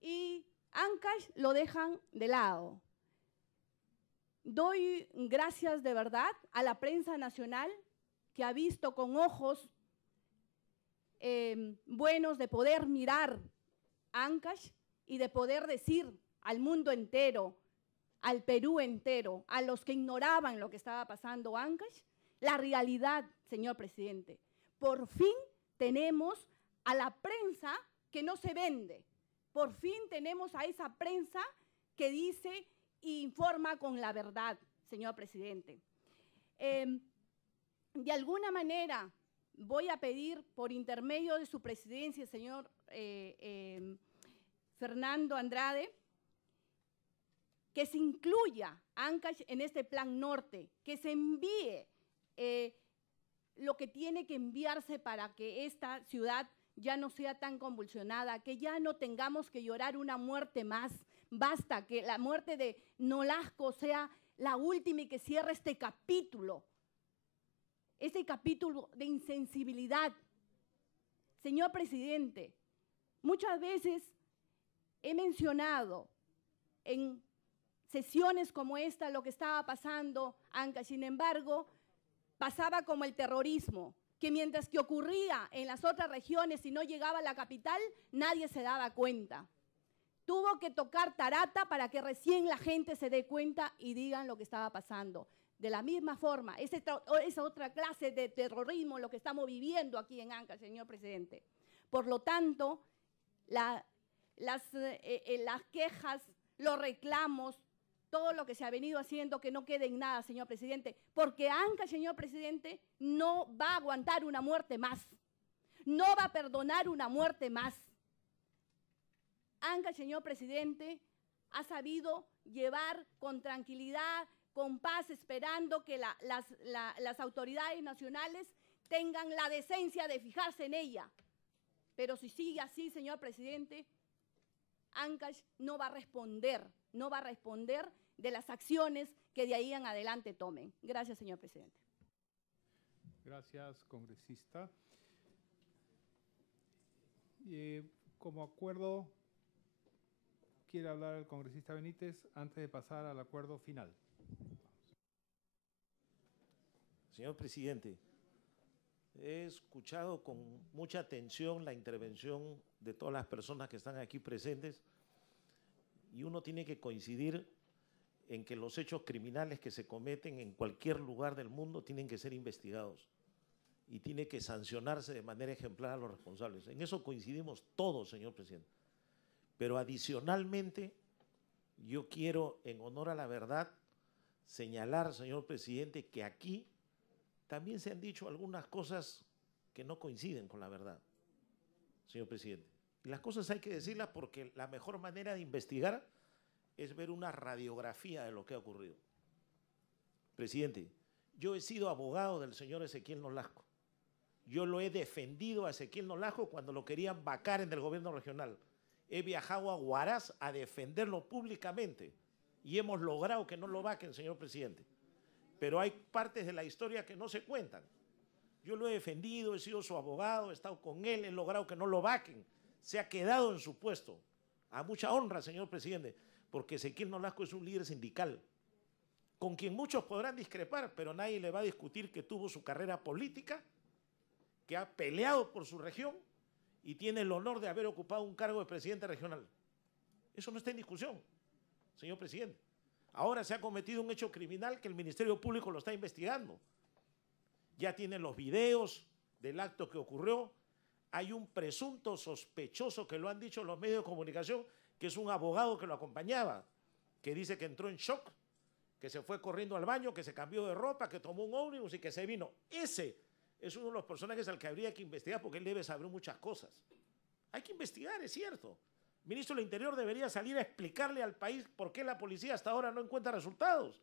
y Ancash lo dejan de lado. Doy gracias de verdad a la prensa nacional que ha visto con ojos buenos de poder mirar Ancash y de poder decir al mundo entero, al Perú entero, a los que ignoraban lo que estaba pasando Ancash, la realidad, señor presidente. Por fin tenemos a la prensa que no se vende. Por fin tenemos a esa prensa que dice e informa con la verdad, señor presidente. De alguna manera voy a pedir por intermedio de su presidencia, señor Fernando Andrade, que se incluya Ancash en este Plan Norte, que se envíe lo que tiene que enviarse para que esta ciudad ya no sea tan convulsionada, que ya no tengamos que llorar una muerte más. Basta que la muerte de Nolasco sea la última y que cierre este capítulo de insensibilidad. Señor presidente, muchas veces he mencionado en sesiones como esta lo que estaba pasando, Ancash. Sin embargo, pasaba como el terrorismo, que mientras que ocurría en las otras regiones y no llegaba a la capital, nadie se daba cuenta. Tuvo que tocar Tarata para que recién la gente se dé cuenta y digan lo que estaba pasando. De la misma forma, esa otra clase de terrorismo lo que estamos viviendo aquí en Ancash, señor presidente. Por lo tanto, las quejas, los reclamos, todo lo que se ha venido haciendo, que no quede en nada, señor presidente, porque Ancash, señor presidente, no va a aguantar una muerte más, no va a perdonar una muerte más. Ancash, señor presidente, ha sabido llevar con tranquilidad, con paz, esperando que las autoridades nacionales tengan la decencia de fijarse en ella. Pero si sigue así, señor presidente, Ancash no va a responder de las acciones que de ahí en adelante tomen. Gracias, señor presidente. Gracias, congresista. Como acuerdo, quiere hablar el congresista Benítez antes de pasar al acuerdo final. Señor presidente, he escuchado con mucha atención la intervención de todas las personas que están aquí presentes y uno tiene que coincidir en que los hechos criminales que se cometen en cualquier lugar del mundo tienen que ser investigados y tiene que sancionarse de manera ejemplar a los responsables. En eso coincidimos todos, señor presidente. Pero adicionalmente, yo quiero, en honor a la verdad, señalar, señor presidente, que aquí también se han dicho algunas cosas que no coinciden con la verdad. señor presidente. Y las cosas hay que decirlas porque la mejor manera de investigar es ver una radiografía de lo que ha ocurrido. Presidente, yo he sido abogado del señor Ezequiel Nolasco. Yo lo he defendido a Ezequiel Nolasco cuando lo querían vacar en el gobierno regional. He viajado a Huaraz a defenderlo públicamente y hemos logrado que no lo vaquen, señor presidente. Pero hay partes de la historia que no se cuentan. Yo lo he defendido, he sido su abogado, he estado con él, he logrado que no lo vaquen. Se ha quedado en su puesto. A mucha honra, señor presidente, porque Ezequiel Nolasco es un líder sindical, con quien muchos podrán discrepar, pero nadie le va a discutir que tuvo su carrera política, que ha peleado por su región y tiene el honor de haber ocupado un cargo de presidente regional. Eso no está en discusión, señor presidente. Ahora se ha cometido un hecho criminal que el Ministerio Público lo está investigando. Ya tienen los videos del acto que ocurrió. Hay un presunto sospechoso, que lo han dicho los medios de comunicación, que es un abogado que lo acompañaba, que dice que entró en shock, que se fue corriendo al baño, que se cambió de ropa, que tomó un ómnibus y que se vino. Ese es uno de los personajes al que habría que investigar porque él debe saber muchas cosas. Hay que investigar, es cierto. El ministro del Interior debería salir a explicarle al país por qué la policía hasta ahora no encuentra resultados.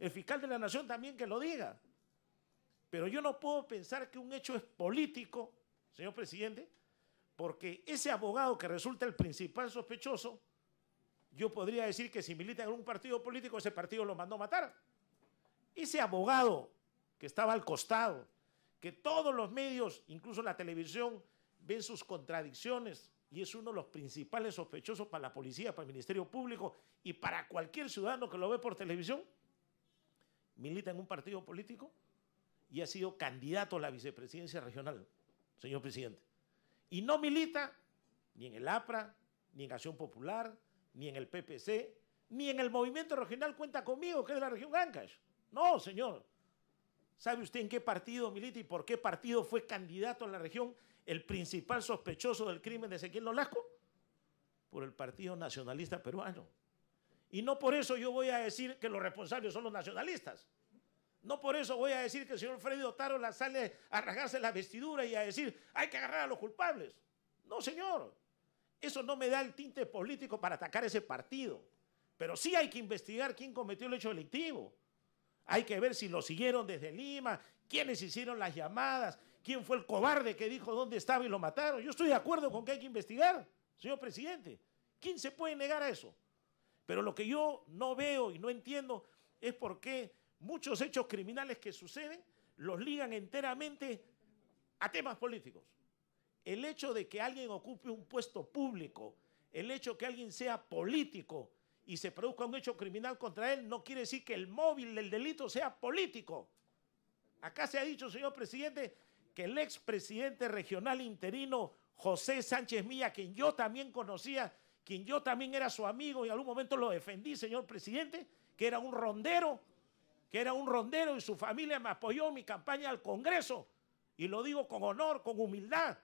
El fiscal de la Nación también que lo diga. Pero yo no puedo pensar que un hecho es político, señor presidente, porque ese abogado que resulta el principal sospechoso, yo podría decir que si milita en un partido político, ese partido lo mandó matar. Ese abogado que estaba al costado, que todos los medios, incluso la televisión, ven sus contradicciones y es uno de los principales sospechosos para la policía, para el Ministerio Público y para cualquier ciudadano que lo ve por televisión, milita en un partido político y ha sido candidato a la vicepresidencia regional, señor presidente. Y no milita ni en el APRA, ni en Acción Popular, ni en el PPC, ni en el movimiento regional Cuenta Conmigo, que es de la región Ancash. No, señor. ¿Sabe usted en qué partido milita y por qué partido fue candidato a la región el principal sospechoso del crimen de Ezequiel Nolasco? Por el Partido Nacionalista Peruano. Y no por eso yo voy a decir que los responsables son los nacionalistas. No por eso voy a decir que el señor Freddy Otárola sale a rasgarse la vestidura y a decir hay que agarrar a los culpables. No, señor. Eso no me da el tinte político para atacar ese partido. Pero sí hay que investigar quién cometió el hecho delictivo. Hay que ver si lo siguieron desde Lima, quiénes hicieron las llamadas, quién fue el cobarde que dijo dónde estaba y lo mataron. Yo estoy de acuerdo con que hay que investigar, señor presidente. ¿Quién se puede negar a eso? Pero lo que yo no veo y no entiendo es por qué muchos hechos criminales que suceden los ligan enteramente a temas políticos. El hecho de que alguien ocupe un puesto público, el hecho de que alguien sea político y se produzca un hecho criminal contra él, no quiere decir que el móvil del delito sea político. Acá se ha dicho, señor presidente, que el expresidente regional interino José Sánchez Milla, quien yo también conocía, quien yo también era su amigo y en algún momento lo defendí, señor presidente, que era un rondero y su familia me apoyó en mi campaña al Congreso. Y lo digo con honor, con humildad.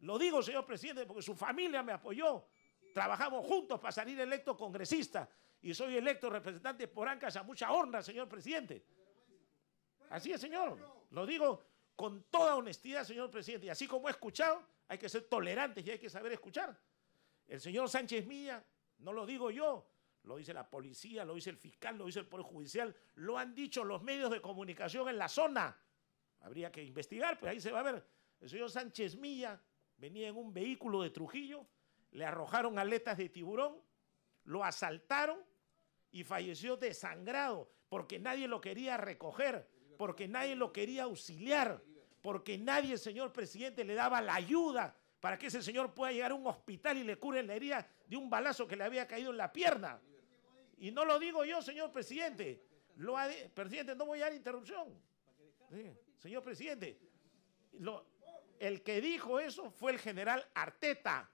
Lo digo, señor presidente, porque su familia me apoyó. Trabajamos juntos para salir electo congresista y soy electo representante por Ancash a mucha honra, señor presidente. Así es, señor. Lo digo con toda honestidad, señor presidente. Y así como he escuchado, hay que ser tolerantes y hay que saber escuchar. El señor Sánchez Milla, no lo digo yo, lo dice la policía, lo dice el fiscal, lo dice el Poder Judicial, lo han dicho los medios de comunicación en la zona. Habría que investigar, pues ahí se va a ver. El señor Sánchez Milla venía en un vehículo de Trujillo, le arrojaron aletas de tiburón, lo asaltaron y falleció desangrado porque nadie lo quería recoger, porque nadie lo quería auxiliar, porque nadie, señor presidente, le daba la ayuda para que ese señor pueda llegar a un hospital y le curen la herida de un balazo que le había caído en la pierna. Y no lo digo yo, señor presidente. Presidente, no voy a dar interrupción. Sí, señor presidente, el que dijo eso fue el general Arteta.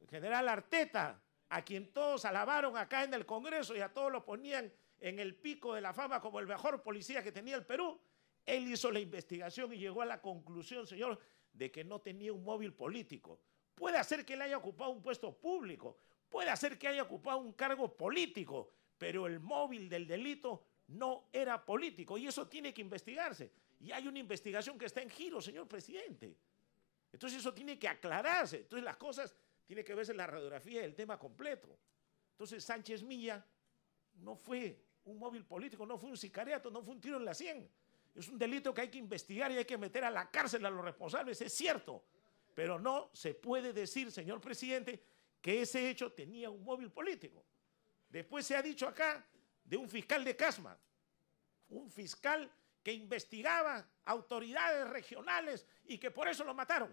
El general Arteta, a quien todos alabaron acá en el Congreso y a todos lo ponían en el pico de la fama como el mejor policía que tenía el Perú. Él hizo la investigación y llegó a la conclusión, señor, de que no tenía un móvil político. Puede ser que él haya ocupado un puesto público, puede ser que haya ocupado un cargo político, pero el móvil del delito no era político y eso tiene que investigarse. Y hay una investigación que está en giro, señor presidente. Entonces eso tiene que aclararse. Entonces las cosas tienen que verse en la radiografía del tema completo. Entonces Sánchez Milla no fue un móvil político, no fue un sicariato, no fue un tiro en la sien. Es un delito que hay que investigar y hay que meter a la cárcel a los responsables, es cierto. Pero no se puede decir, señor presidente, que ese hecho tenía un móvil político. Después se ha dicho acá de un fiscal de Casma, un fiscal que investigaba autoridades regionales y que por eso lo mataron.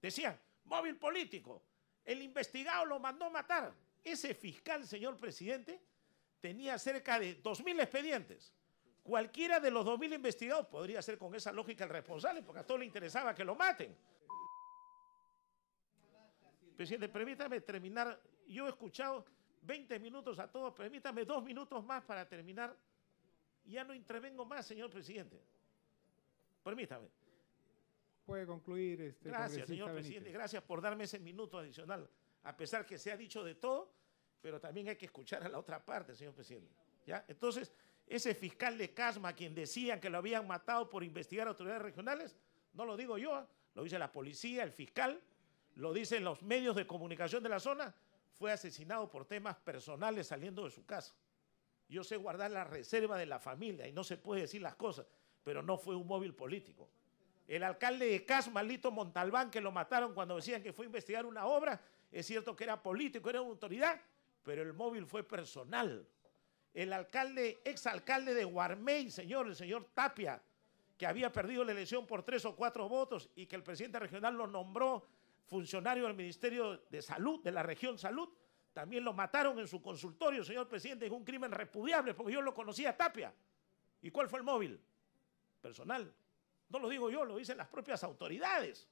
Decían, móvil político, el investigado lo mandó matar. Ese fiscal, señor presidente, tenía cerca de 2.000 expedientes. Cualquiera de los 2.000 investigados podría ser con esa lógica el responsable, porque a todos les interesaba que lo maten. Presidente, permítame terminar. Yo he escuchado 20 minutos a todos, permítame 2 minutos más para terminar. Ya no intervengo más, señor presidente. Permítame. Puede concluir. Gracias, señor presidente. Gracias por darme ese minuto adicional. A pesar que se ha dicho de todo, pero también hay que escuchar a la otra parte, señor presidente. ¿Ya? Entonces, ese fiscal de Casma, quien decían que lo habían matado por investigar autoridades regionales, no lo digo yo, lo dice la policía, el fiscal, lo dicen los medios de comunicación de la zona, fue asesinado por temas personales saliendo de su casa. Yo sé guardar la reserva de la familia y no se puede decir las cosas, pero no fue un móvil político. El alcalde de Casma, Lito Montalbán, que lo mataron cuando decían que fue a investigar una obra, es cierto que era político, era una autoridad, pero el móvil fue personal. El alcalde, exalcalde de Guarmey, el señor Tapia, que había perdido la elección por 3 o 4 votos y que el presidente regional lo nombró funcionario del Ministerio de Salud, de la región Salud, también lo mataron en su consultorio, señor presidente, es un crimen repudiable, porque yo lo conocía a Tapia. ¿Y cuál fue el móvil? Personal. No lo digo yo, lo dicen las propias autoridades.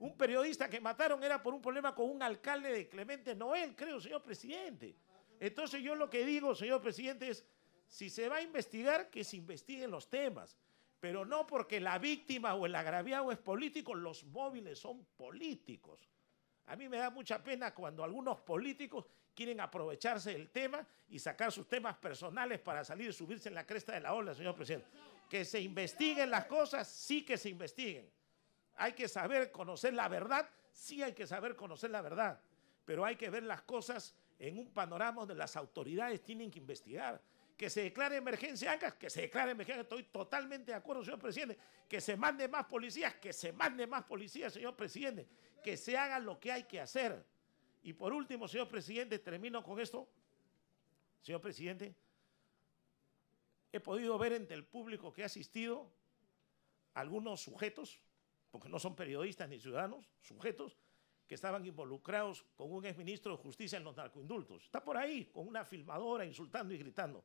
Un periodista que mataron era por un problema con un alcalde de Clemente Noel, creo, señor presidente. Entonces yo lo que digo, señor presidente, es, si se va a investigar, que se investiguen los temas, pero no porque la víctima o el agraviado es político, los móviles son políticos. A mí me da mucha pena cuando algunos políticos quieren aprovecharse del tema y sacar sus temas personales para salir y subirse en la cresta de la ola, señor presidente. Que se investiguen las cosas, sí que se investiguen. Hay que saber conocer la verdad, sí hay que saber conocer la verdad, pero hay que ver las cosas en un panorama donde las autoridades tienen que investigar. Que se declare emergencia Ancash, que se declare emergencia, estoy totalmente de acuerdo, señor presidente. Que se mande más policías, que se mande más policías, señor presidente. Que se haga lo que hay que hacer. Y por último, señor presidente, termino con esto. Señor presidente, he podido ver entre el público que ha asistido algunos sujetos, porque no son periodistas ni ciudadanos, sujetos que estaban involucrados con un exministro de Justicia en los narcoindultos. Está por ahí, con una filmadora, insultando y gritando.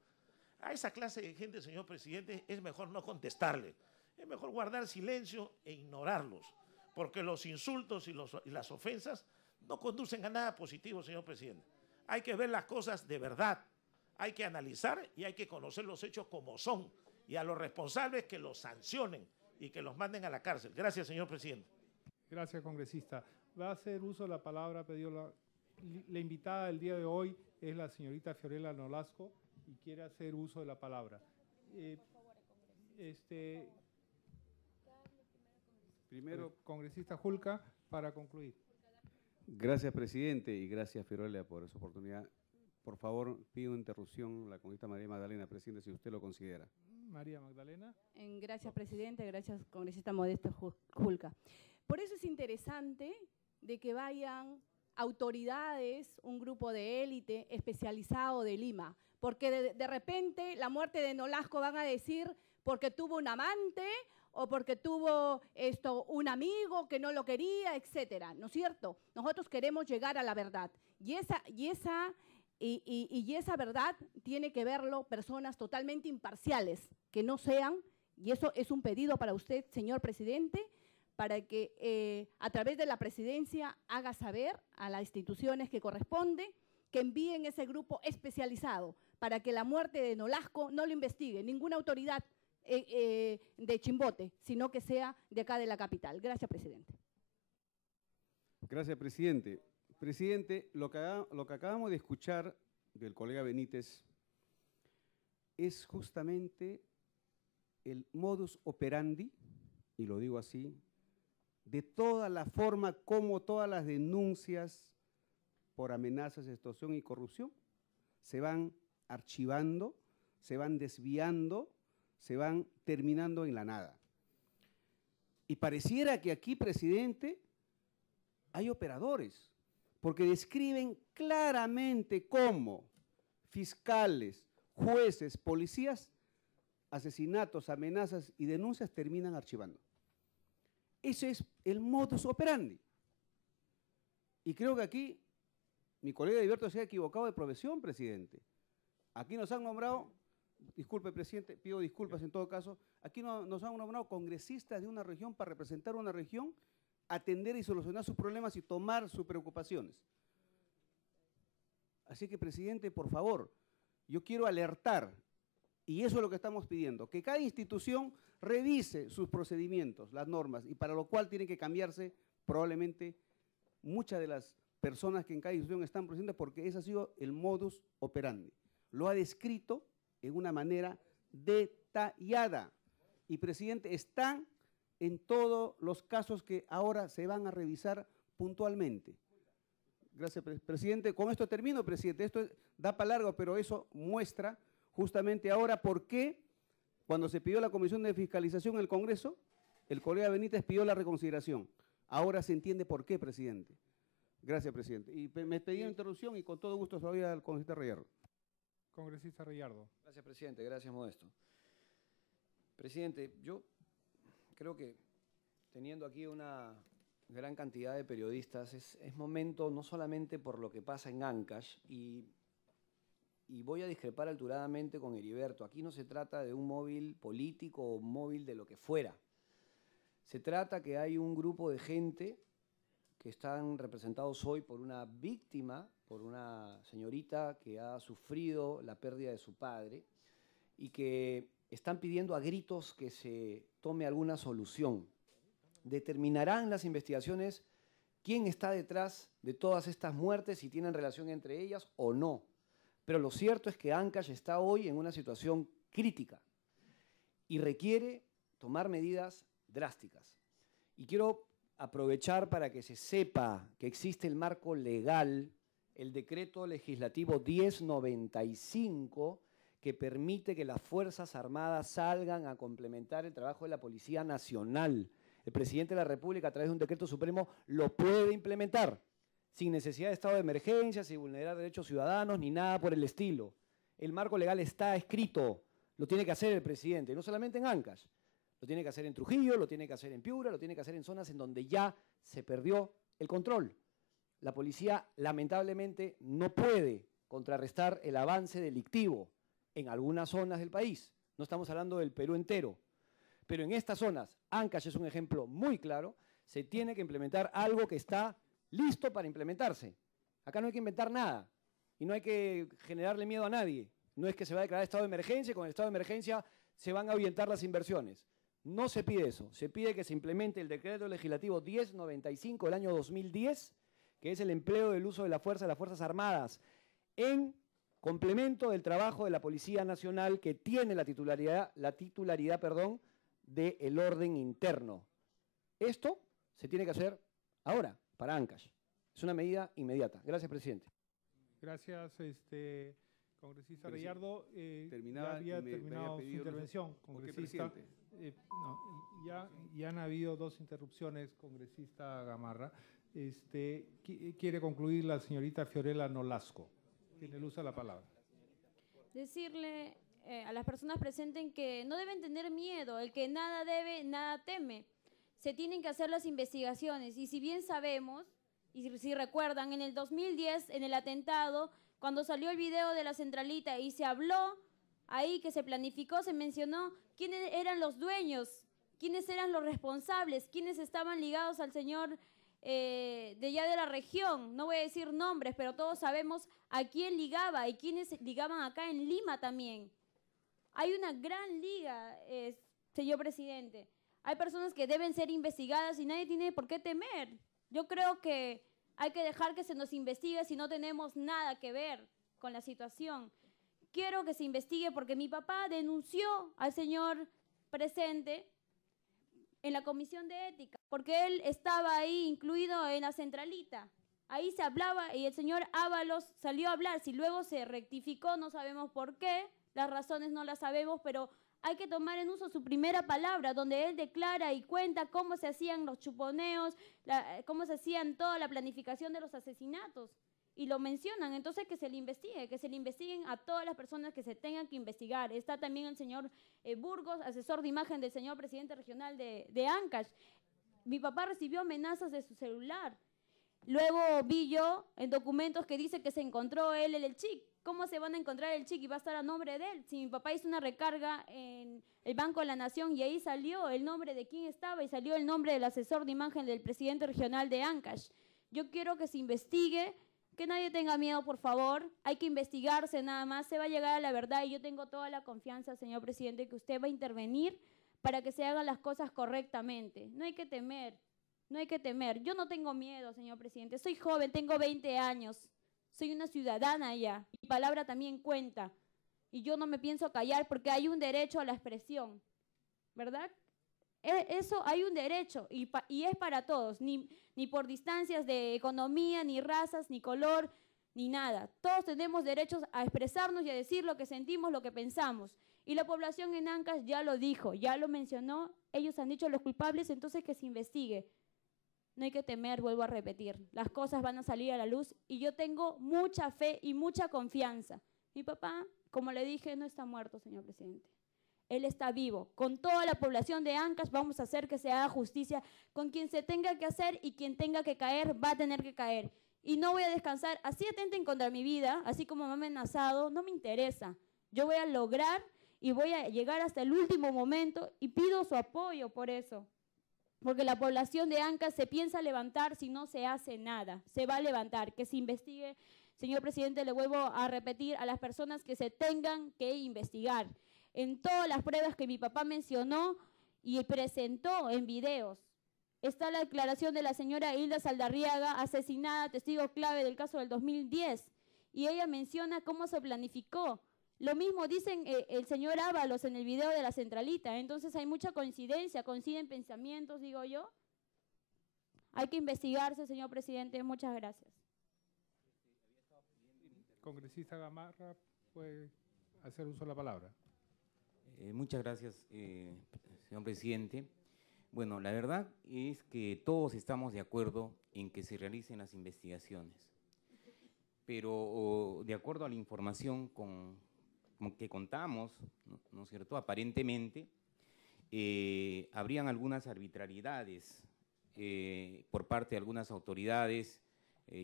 A esa clase de gente, señor presidente, es mejor no contestarle. Es mejor guardar silencio e ignorarlos, porque los insultos y las ofensas no conducen a nada positivo, señor presidente. Hay que ver las cosas de verdad, hay que analizar y hay que conocer los hechos como son, y a los responsables que los sancionen y que los manden a la cárcel. Gracias, señor presidente. Gracias, congresista. Va a hacer uso de la palabra, la invitada del día de hoy es la señorita Fiorella Nolasco y quiere hacer uso de la palabra. Primero, congresista Julca, para concluir. Gracias, presidente, y gracias, Fiorella, por esa oportunidad. Por favor, pido interrupción la congresista María Magdalena, presidente, si usted lo considera. María Magdalena. Gracias, presidente. Gracias, congresista Modesto Julca. Por eso es interesante de que vayan autoridades, un grupo de élite especializado de Lima, porque de repente la muerte de Nolasco van a decir porque tuvo un amante o porque tuvo un amigo que no lo quería, etcétera, ¿no es cierto? Nosotros queremos llegar a la verdad y esa verdad tiene que verlo personas totalmente imparciales, que no sean, y eso es un pedido para usted, señor presidente, para que a través de la presidencia haga saber a las instituciones que corresponde que envíen ese grupo especializado para que la muerte de Nolasco no lo investigue ninguna autoridad de Chimbote, sino que sea de acá de la capital. Gracias, presidente. Gracias, presidente. Presidente, lo que acabamos de escuchar del colega Benítez es justamente el modus operandi, y lo digo así, de toda la forma como todas las denuncias por amenazas, extorsión y corrupción se van archivando, se van desviando, se van terminando en la nada. Y pareciera que aquí, presidente, hay operadores, porque describen claramente cómo fiscales, jueces, policías, asesinatos, amenazas y denuncias terminan archivando. Ese es el modus operandi. Y creo que aquí mi colega Heriberto se ha equivocado de profesión, presidente. Aquí nos han nombrado, disculpe, presidente, pido disculpas en todo caso, aquí nos han nombrado congresistas de una región para representar una región, atender y solucionar sus problemas y tomar sus preocupaciones. Así que, presidente, por favor, yo quiero alertar, y eso es lo que estamos pidiendo, que cada institución revise sus procedimientos, las normas, y para lo cual tiene que cambiarse probablemente muchas de las personas que en cada institución están presentes, porque ese ha sido el modus operandi. Lo ha descrito en una manera detallada. Y, presidente, están en todos los casos que ahora se van a revisar puntualmente. Gracias, presidente. Con esto termino, presidente. Esto da para largo, pero eso muestra justamente ahora por qué, cuando se pidió la comisión de fiscalización en el Congreso, el colega Benítez pidió la reconsideración. Ahora se entiende por qué, presidente. Gracias, presidente. Y me pedí una interrupción y con todo gusto se lo voy al congresista Rayardo. Congresista Rayardo. Gracias, presidente. Gracias, Modesto. Presidente, yo creo que teniendo aquí una gran cantidad de periodistas, es momento, no solamente por lo que pasa en Ancash, y voy a discrepar alturadamente con Heriberto, aquí no se trata de un móvil político o un móvil de lo que fuera. Se trata que hay un grupo de gente que están representados hoy por una víctima, por una señorita que ha sufrido la pérdida de su padre y que están pidiendo a gritos que se tome alguna solución. Determinarán las investigaciones quién está detrás de todas estas muertes, si tienen relación entre ellas o no. Pero lo cierto es que Ancash está hoy en una situación crítica y requiere tomar medidas drásticas. Y quiero aprovechar para que se sepa que existe el marco legal, el decreto legislativo 1095, que permite que las Fuerzas Armadas salgan a complementar el trabajo de la Policía Nacional. El presidente de la República, a través de un decreto supremo, lo puede implementar, sin necesidad de estado de emergencia, sin vulnerar derechos ciudadanos, ni nada por el estilo. El marco legal está escrito, lo tiene que hacer el presidente, no solamente en Ancash, lo tiene que hacer en Trujillo, lo tiene que hacer en Piura, lo tiene que hacer en zonas en donde ya se perdió el control. La policía, lamentablemente, no puede contrarrestar el avance delictivo en algunas zonas del país. No estamos hablando del Perú entero. Pero en estas zonas, Ancash es un ejemplo muy claro, se tiene que implementar algo que está listo para implementarse. Acá no hay que inventar nada y no hay que generarle miedo a nadie. No es que se va a declarar estado de emergencia y con el estado de emergencia se van a ahuyentar las inversiones. No se pide eso. Se pide que se implemente el decreto legislativo 1095 del año 2010, que es el empleo del uso de la fuerza de las Fuerzas Armadas en complemento del trabajo de la Policía Nacional, que tiene la titularidad del orden interno. Esto se tiene que hacer ahora, para Ancash. Es una medida inmediata. Gracias, presidente. Gracias, congresista Rayardo. Ya había terminado su intervención, congresista. Ya han habido dos interrupciones, congresista Gamarra. Quiere concluir la señorita Fiorella Nolasco. Tiene el uso de la palabra. Decirle a las personas presentes que no deben tener miedo, el que nada debe, nada teme. Se tienen que hacer las investigaciones y si bien sabemos, y si recuerdan, en el 2010, en el atentado, cuando salió el video de la centralita y se habló ahí que se planificó, se mencionó quiénes eran los dueños, quiénes eran los responsables, quiénes estaban ligados al señor de ya de la región. No voy a decir nombres, pero todos sabemos a quién ligaba y quiénes ligaban acá en Lima también. Hay una gran liga, señor presidente. Hay personas que deben ser investigadas y nadie tiene por qué temer. Yo creo que hay que dejar que se nos investigue si no tenemos nada que ver con la situación. Quiero que se investigue porque mi papá denunció al señor presente en la comisión de ética, porque él estaba ahí incluido en la centralita. Ahí se hablaba y el señor Ábalos salió a hablar. Si luego se rectificó, no sabemos por qué, las razones no las sabemos, pero hay que tomar en uso su primera palabra, donde él declara y cuenta cómo se hacían los chuponeos, cómo se hacían toda la planificación de los asesinatos. Y lo mencionan, entonces que se le investigue, que se le investiguen a todas las personas que se tengan que investigar. Está también el señor Burgos, asesor de imagen del señor presidente regional de Ancash. Mi papá recibió amenazas de su celular. Luego vi yo en documentos que dice que se encontró él el chip. ¿Cómo se van a encontrar el chip y va a estar a nombre de él? Si mi papá hizo una recarga en el Banco de la Nación y ahí salió el nombre de quién estaba y salió el nombre del asesor de imagen del presidente regional de Ancash. Yo quiero que se investigue, que nadie tenga miedo, por favor. Hay que investigarse nada más, se va a llegar a la verdad y yo tengo toda la confianza, señor presidente, que usted va a intervenir para que se hagan las cosas correctamente. No hay que temer. No hay que temer. Yo no tengo miedo, señor presidente. Soy joven, tengo 20 años. Soy una ciudadana ya. Mi palabra también cuenta. Y yo no me pienso callar porque hay un derecho a la expresión. ¿Verdad? Eso hay un derecho y es para todos. Ni por distancias de economía, ni razas, ni color, ni nada. Todos tenemos derechos a expresarnos y a decir lo que sentimos, lo que pensamos. Y la población en Ancash ya lo dijo, ya lo mencionó. Ellos han dicho los culpables, entonces que se investigue. No hay que temer, vuelvo a repetir. Las cosas van a salir a la luz y yo tengo mucha fe y mucha confianza. Mi papá, como le dije, no está muerto, señor presidente. Él está vivo. Con toda la población de Ancash vamos a hacer que se haga justicia. Con quien se tenga que hacer y quien tenga que caer, va a tener que caer. Y no voy a descansar. Así atenten contra mi vida, así como me han amenazado, no me interesa. Yo voy a lograr y voy a llegar hasta el último momento y pido su apoyo por eso. Porque la población de Ancash se piensa levantar si no se hace nada. Se va a levantar, que se investigue. Señor presidente, le vuelvo a repetir a las personas que se tengan que investigar. En todas las pruebas que mi papá mencionó y presentó en videos. Está la declaración de la señora Hilda Saldarriaga, asesinada, testigo clave del caso del 2010. Y ella menciona cómo se planificó. Lo mismo dicen el señor Ábalos en el video de la centralita. Entonces hay mucha coincidencia, coinciden pensamientos, digo yo. Hay que investigarse, señor presidente. Muchas gracias. Congresista Gamarra, puede hacer uso de la palabra. Muchas gracias, señor presidente. Bueno, la verdad es que todos estamos de acuerdo en que se realicen las investigaciones. Pero de acuerdo a la información con que contamos, ¿no es cierto? Aparentemente, habrían algunas arbitrariedades por parte de algunas autoridades,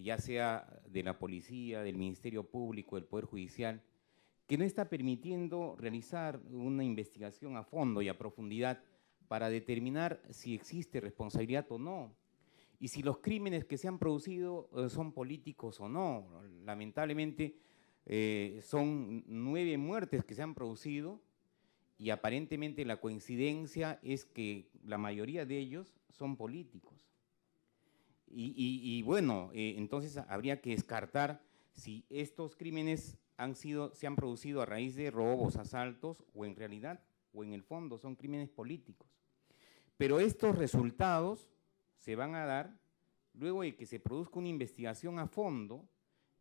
ya sea de la policía, del Ministerio Público, del Poder Judicial, que no está permitiendo realizar una investigación a fondo y a profundidad para determinar si existe responsabilidad o no, y si los crímenes que se han producido son políticos o no. Lamentablemente, son 9 muertes que se han producido y aparentemente la coincidencia es que la mayoría de ellos son políticos. Y bueno, entonces habría que descartar si estos crímenes se han producido a raíz de robos, asaltos, o en realidad, o en el fondo, son crímenes políticos. Pero estos resultados se van a dar luego de que se produzca una investigación a fondo,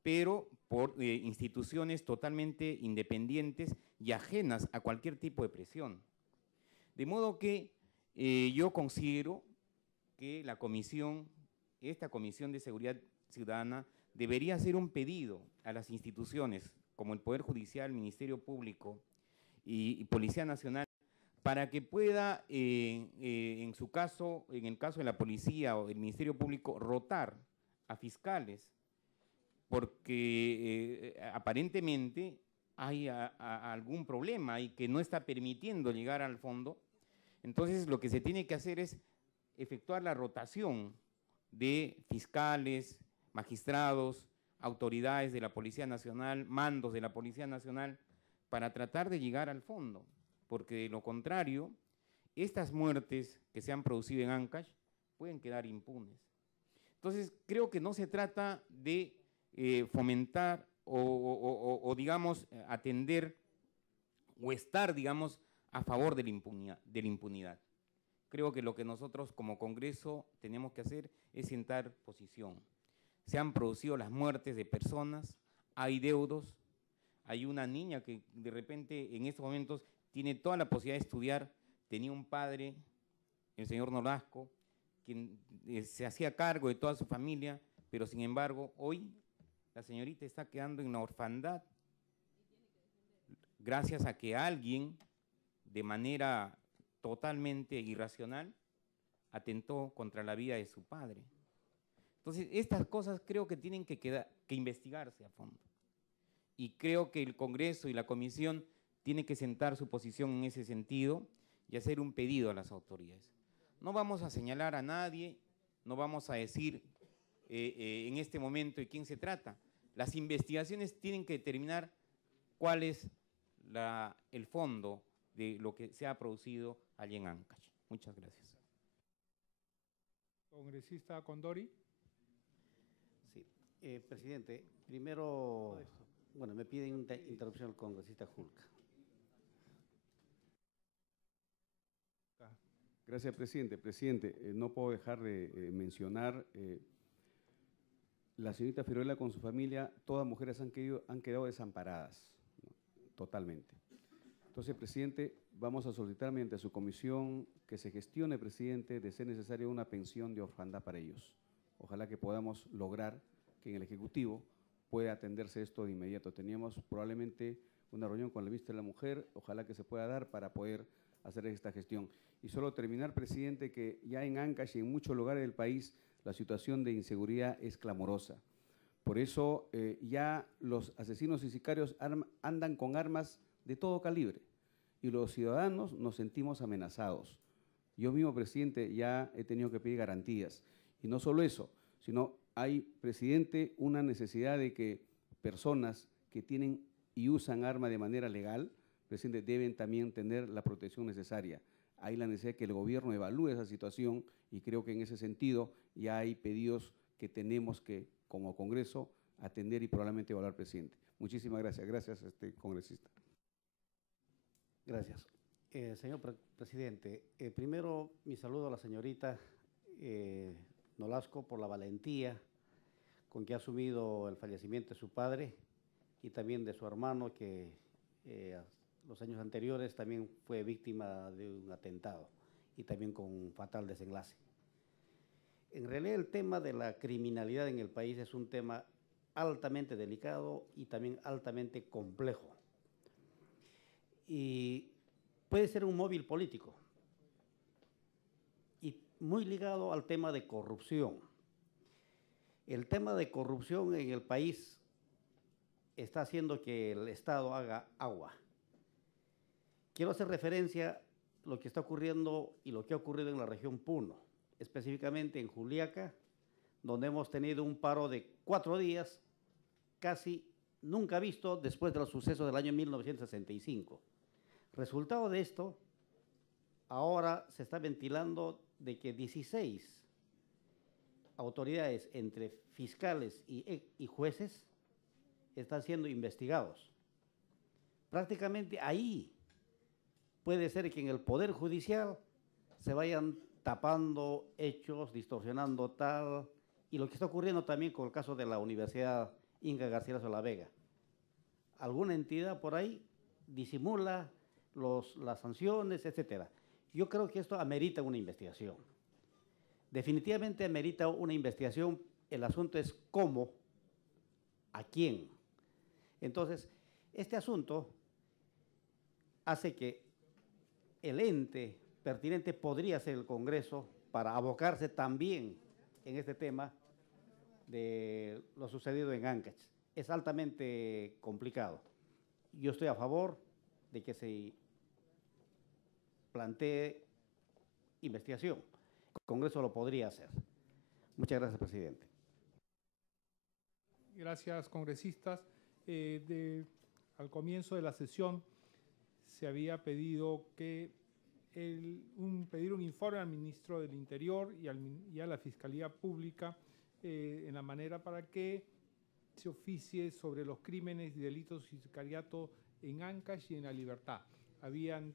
pero por instituciones totalmente independientes y ajenas a cualquier tipo de presión. De modo que yo considero que esta Comisión de Seguridad Ciudadana debería hacer un pedido a las instituciones como el Poder Judicial, el Ministerio Público y Policía Nacional, para que pueda, en el caso de la Policía o del Ministerio Público, rotar a fiscales, porque aparentemente hay algún problema y que no está permitiendo llegar al fondo. Entonces lo que se tiene que hacer es efectuar la rotación de fiscales, magistrados, autoridades de la Policía Nacional, mandos de la Policía Nacional, para tratar de llegar al fondo, porque de lo contrario, estas muertes que se han producido en Ancash pueden quedar impunes. Entonces, creo que no se trata de fomentar o digamos, atender o estar, digamos, a favor de la impunidad. creo que lo que nosotros como Congreso tenemos que hacer es sentar posición. Se han producido las muertes de personas, hay deudos, hay una niña que de repente en estos momentos tiene toda la posibilidad de estudiar, tenía un padre, el señor Nolasco, quien se hacía cargo de toda su familia, pero sin embargo hoy la señorita está quedando en la orfandad gracias a que alguien de manera totalmente irracional atentó contra la vida de su padre. Entonces, estas cosas creo que tienen que investigarse a fondo. Y creo que el Congreso y la Comisión tienen que sentar su posición en ese sentido y hacer un pedido a las autoridades. No vamos a señalar a nadie, no vamos a decir en este momento de quién se trata. Las investigaciones tienen que determinar cuál es el fondo de lo que se ha producido allí en Ancash. Muchas gracias. Congresista Condori. Sí, presidente, primero, bueno, me piden interrupción al congresista Julca. Gracias, presidente. Presidente, no puedo dejar de mencionar, la señorita Fiorella con su familia, todas mujeres han quedado desamparadas, ¿no? Totalmente. Entonces, presidente, vamos a solicitar mediante su comisión que se gestione, presidente, de ser necesaria una pensión de orfandad para ellos. Ojalá que podamos lograr que en el Ejecutivo pueda atenderse esto de inmediato. Teníamos probablemente una reunión con la ministra de la Mujer, ojalá que se pueda dar para poder hacer esta gestión. Y solo terminar, presidente, que ya en Ancash y en muchos lugares del país la situación de inseguridad es clamorosa. Por eso ya los asesinos y sicarios andan con armas de todo calibre y los ciudadanos nos sentimos amenazados. Yo mismo, presidente, ya he tenido que pedir garantías. Y no solo eso, sino hay, presidente, una necesidad de que personas que tienen y usan arma de manera legal, presidente, deben también tener la protección necesaria. Hay la necesidad de que el gobierno evalúe esa situación y creo que en ese sentido ya hay pedidos que tenemos que, como Congreso, atender y probablemente evaluar, presidente. Muchísimas gracias. Gracias, congresista. Gracias. Señor presidente, primero mi saludo a la señorita Nolasco por la valentía con que ha asumido el fallecimiento de su padre y también de su hermano que los años anteriores también fue víctima de un atentado y también con un fatal desenlace. En realidad el tema de la criminalidad en el país es un tema altamente delicado y también altamente complejo. Y puede ser un móvil político y muy ligado al tema de corrupción. El tema de corrupción en el país está haciendo que el Estado haga agua. Quiero hacer referencia a lo que está ocurriendo y lo que ha ocurrido en la región Puno, específicamente en Juliaca, donde hemos tenido un paro de 4 días, casi nunca visto después de los sucesos del año 1965. Resultado de esto, ahora se está ventilando de que 16 autoridades, entre fiscales y jueces, están siendo investigados. Prácticamente ahí puede ser que en el Poder Judicial se vayan tapando hechos, distorsionando tal, y lo que está ocurriendo también con el caso de la Universidad Inca Garcilaso de la Vega. Alguna entidad por ahí disimula las sanciones, etcétera. Yo creo que esto amerita una investigación. Definitivamente amerita una investigación. El asunto es cómo, a quién. Entonces, este asunto hace que el ente pertinente podría ser el Congreso para abocarse también en este tema de lo sucedido en Ancash. Es altamente complicado. Yo estoy a favor de que se plantee investigación. El Congreso lo podría hacer. Muchas gracias, presidente. Gracias, congresistas. Al comienzo de la sesión se había pedido que pedir un informe al ministro del Interior y a la Fiscalía Pública en la manera para que se oficie sobre los crímenes y delitos y sicariato en Ancash y en La Libertad. Habían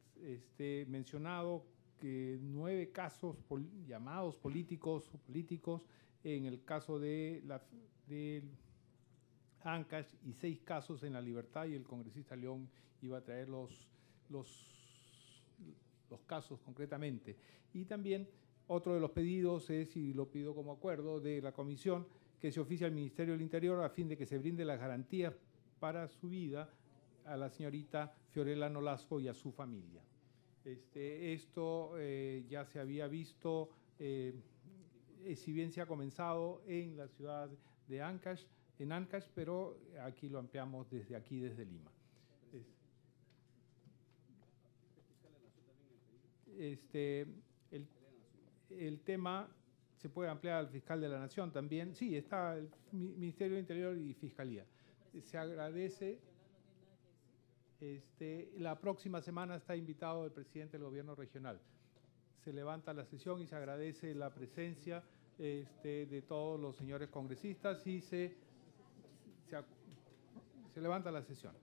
mencionado 9 casos llamados políticos, en el caso de Ancash, y 6 casos en La Libertad, y el congresista León iba a traer los casos concretamente. Y también otro de los pedidos es, y lo pido como acuerdo de la comisión, que se oficie al Ministerio del Interior a fin de que se brinde las garantías para su vida a la señorita Fiorella Nolasco y a su familia. Esto ya se había visto, si bien se ha comenzado en la ciudad de Ancash, pero aquí lo ampliamos desde Lima. El tema se puede ampliar al fiscal de la Nación también. Sí, está el Ministerio del Interior y Fiscalía. Se agradece. La próxima semana está invitado el presidente del gobierno regional. Se levanta la sesión y se agradece la presencia de todos los señores congresistas y se levanta la sesión.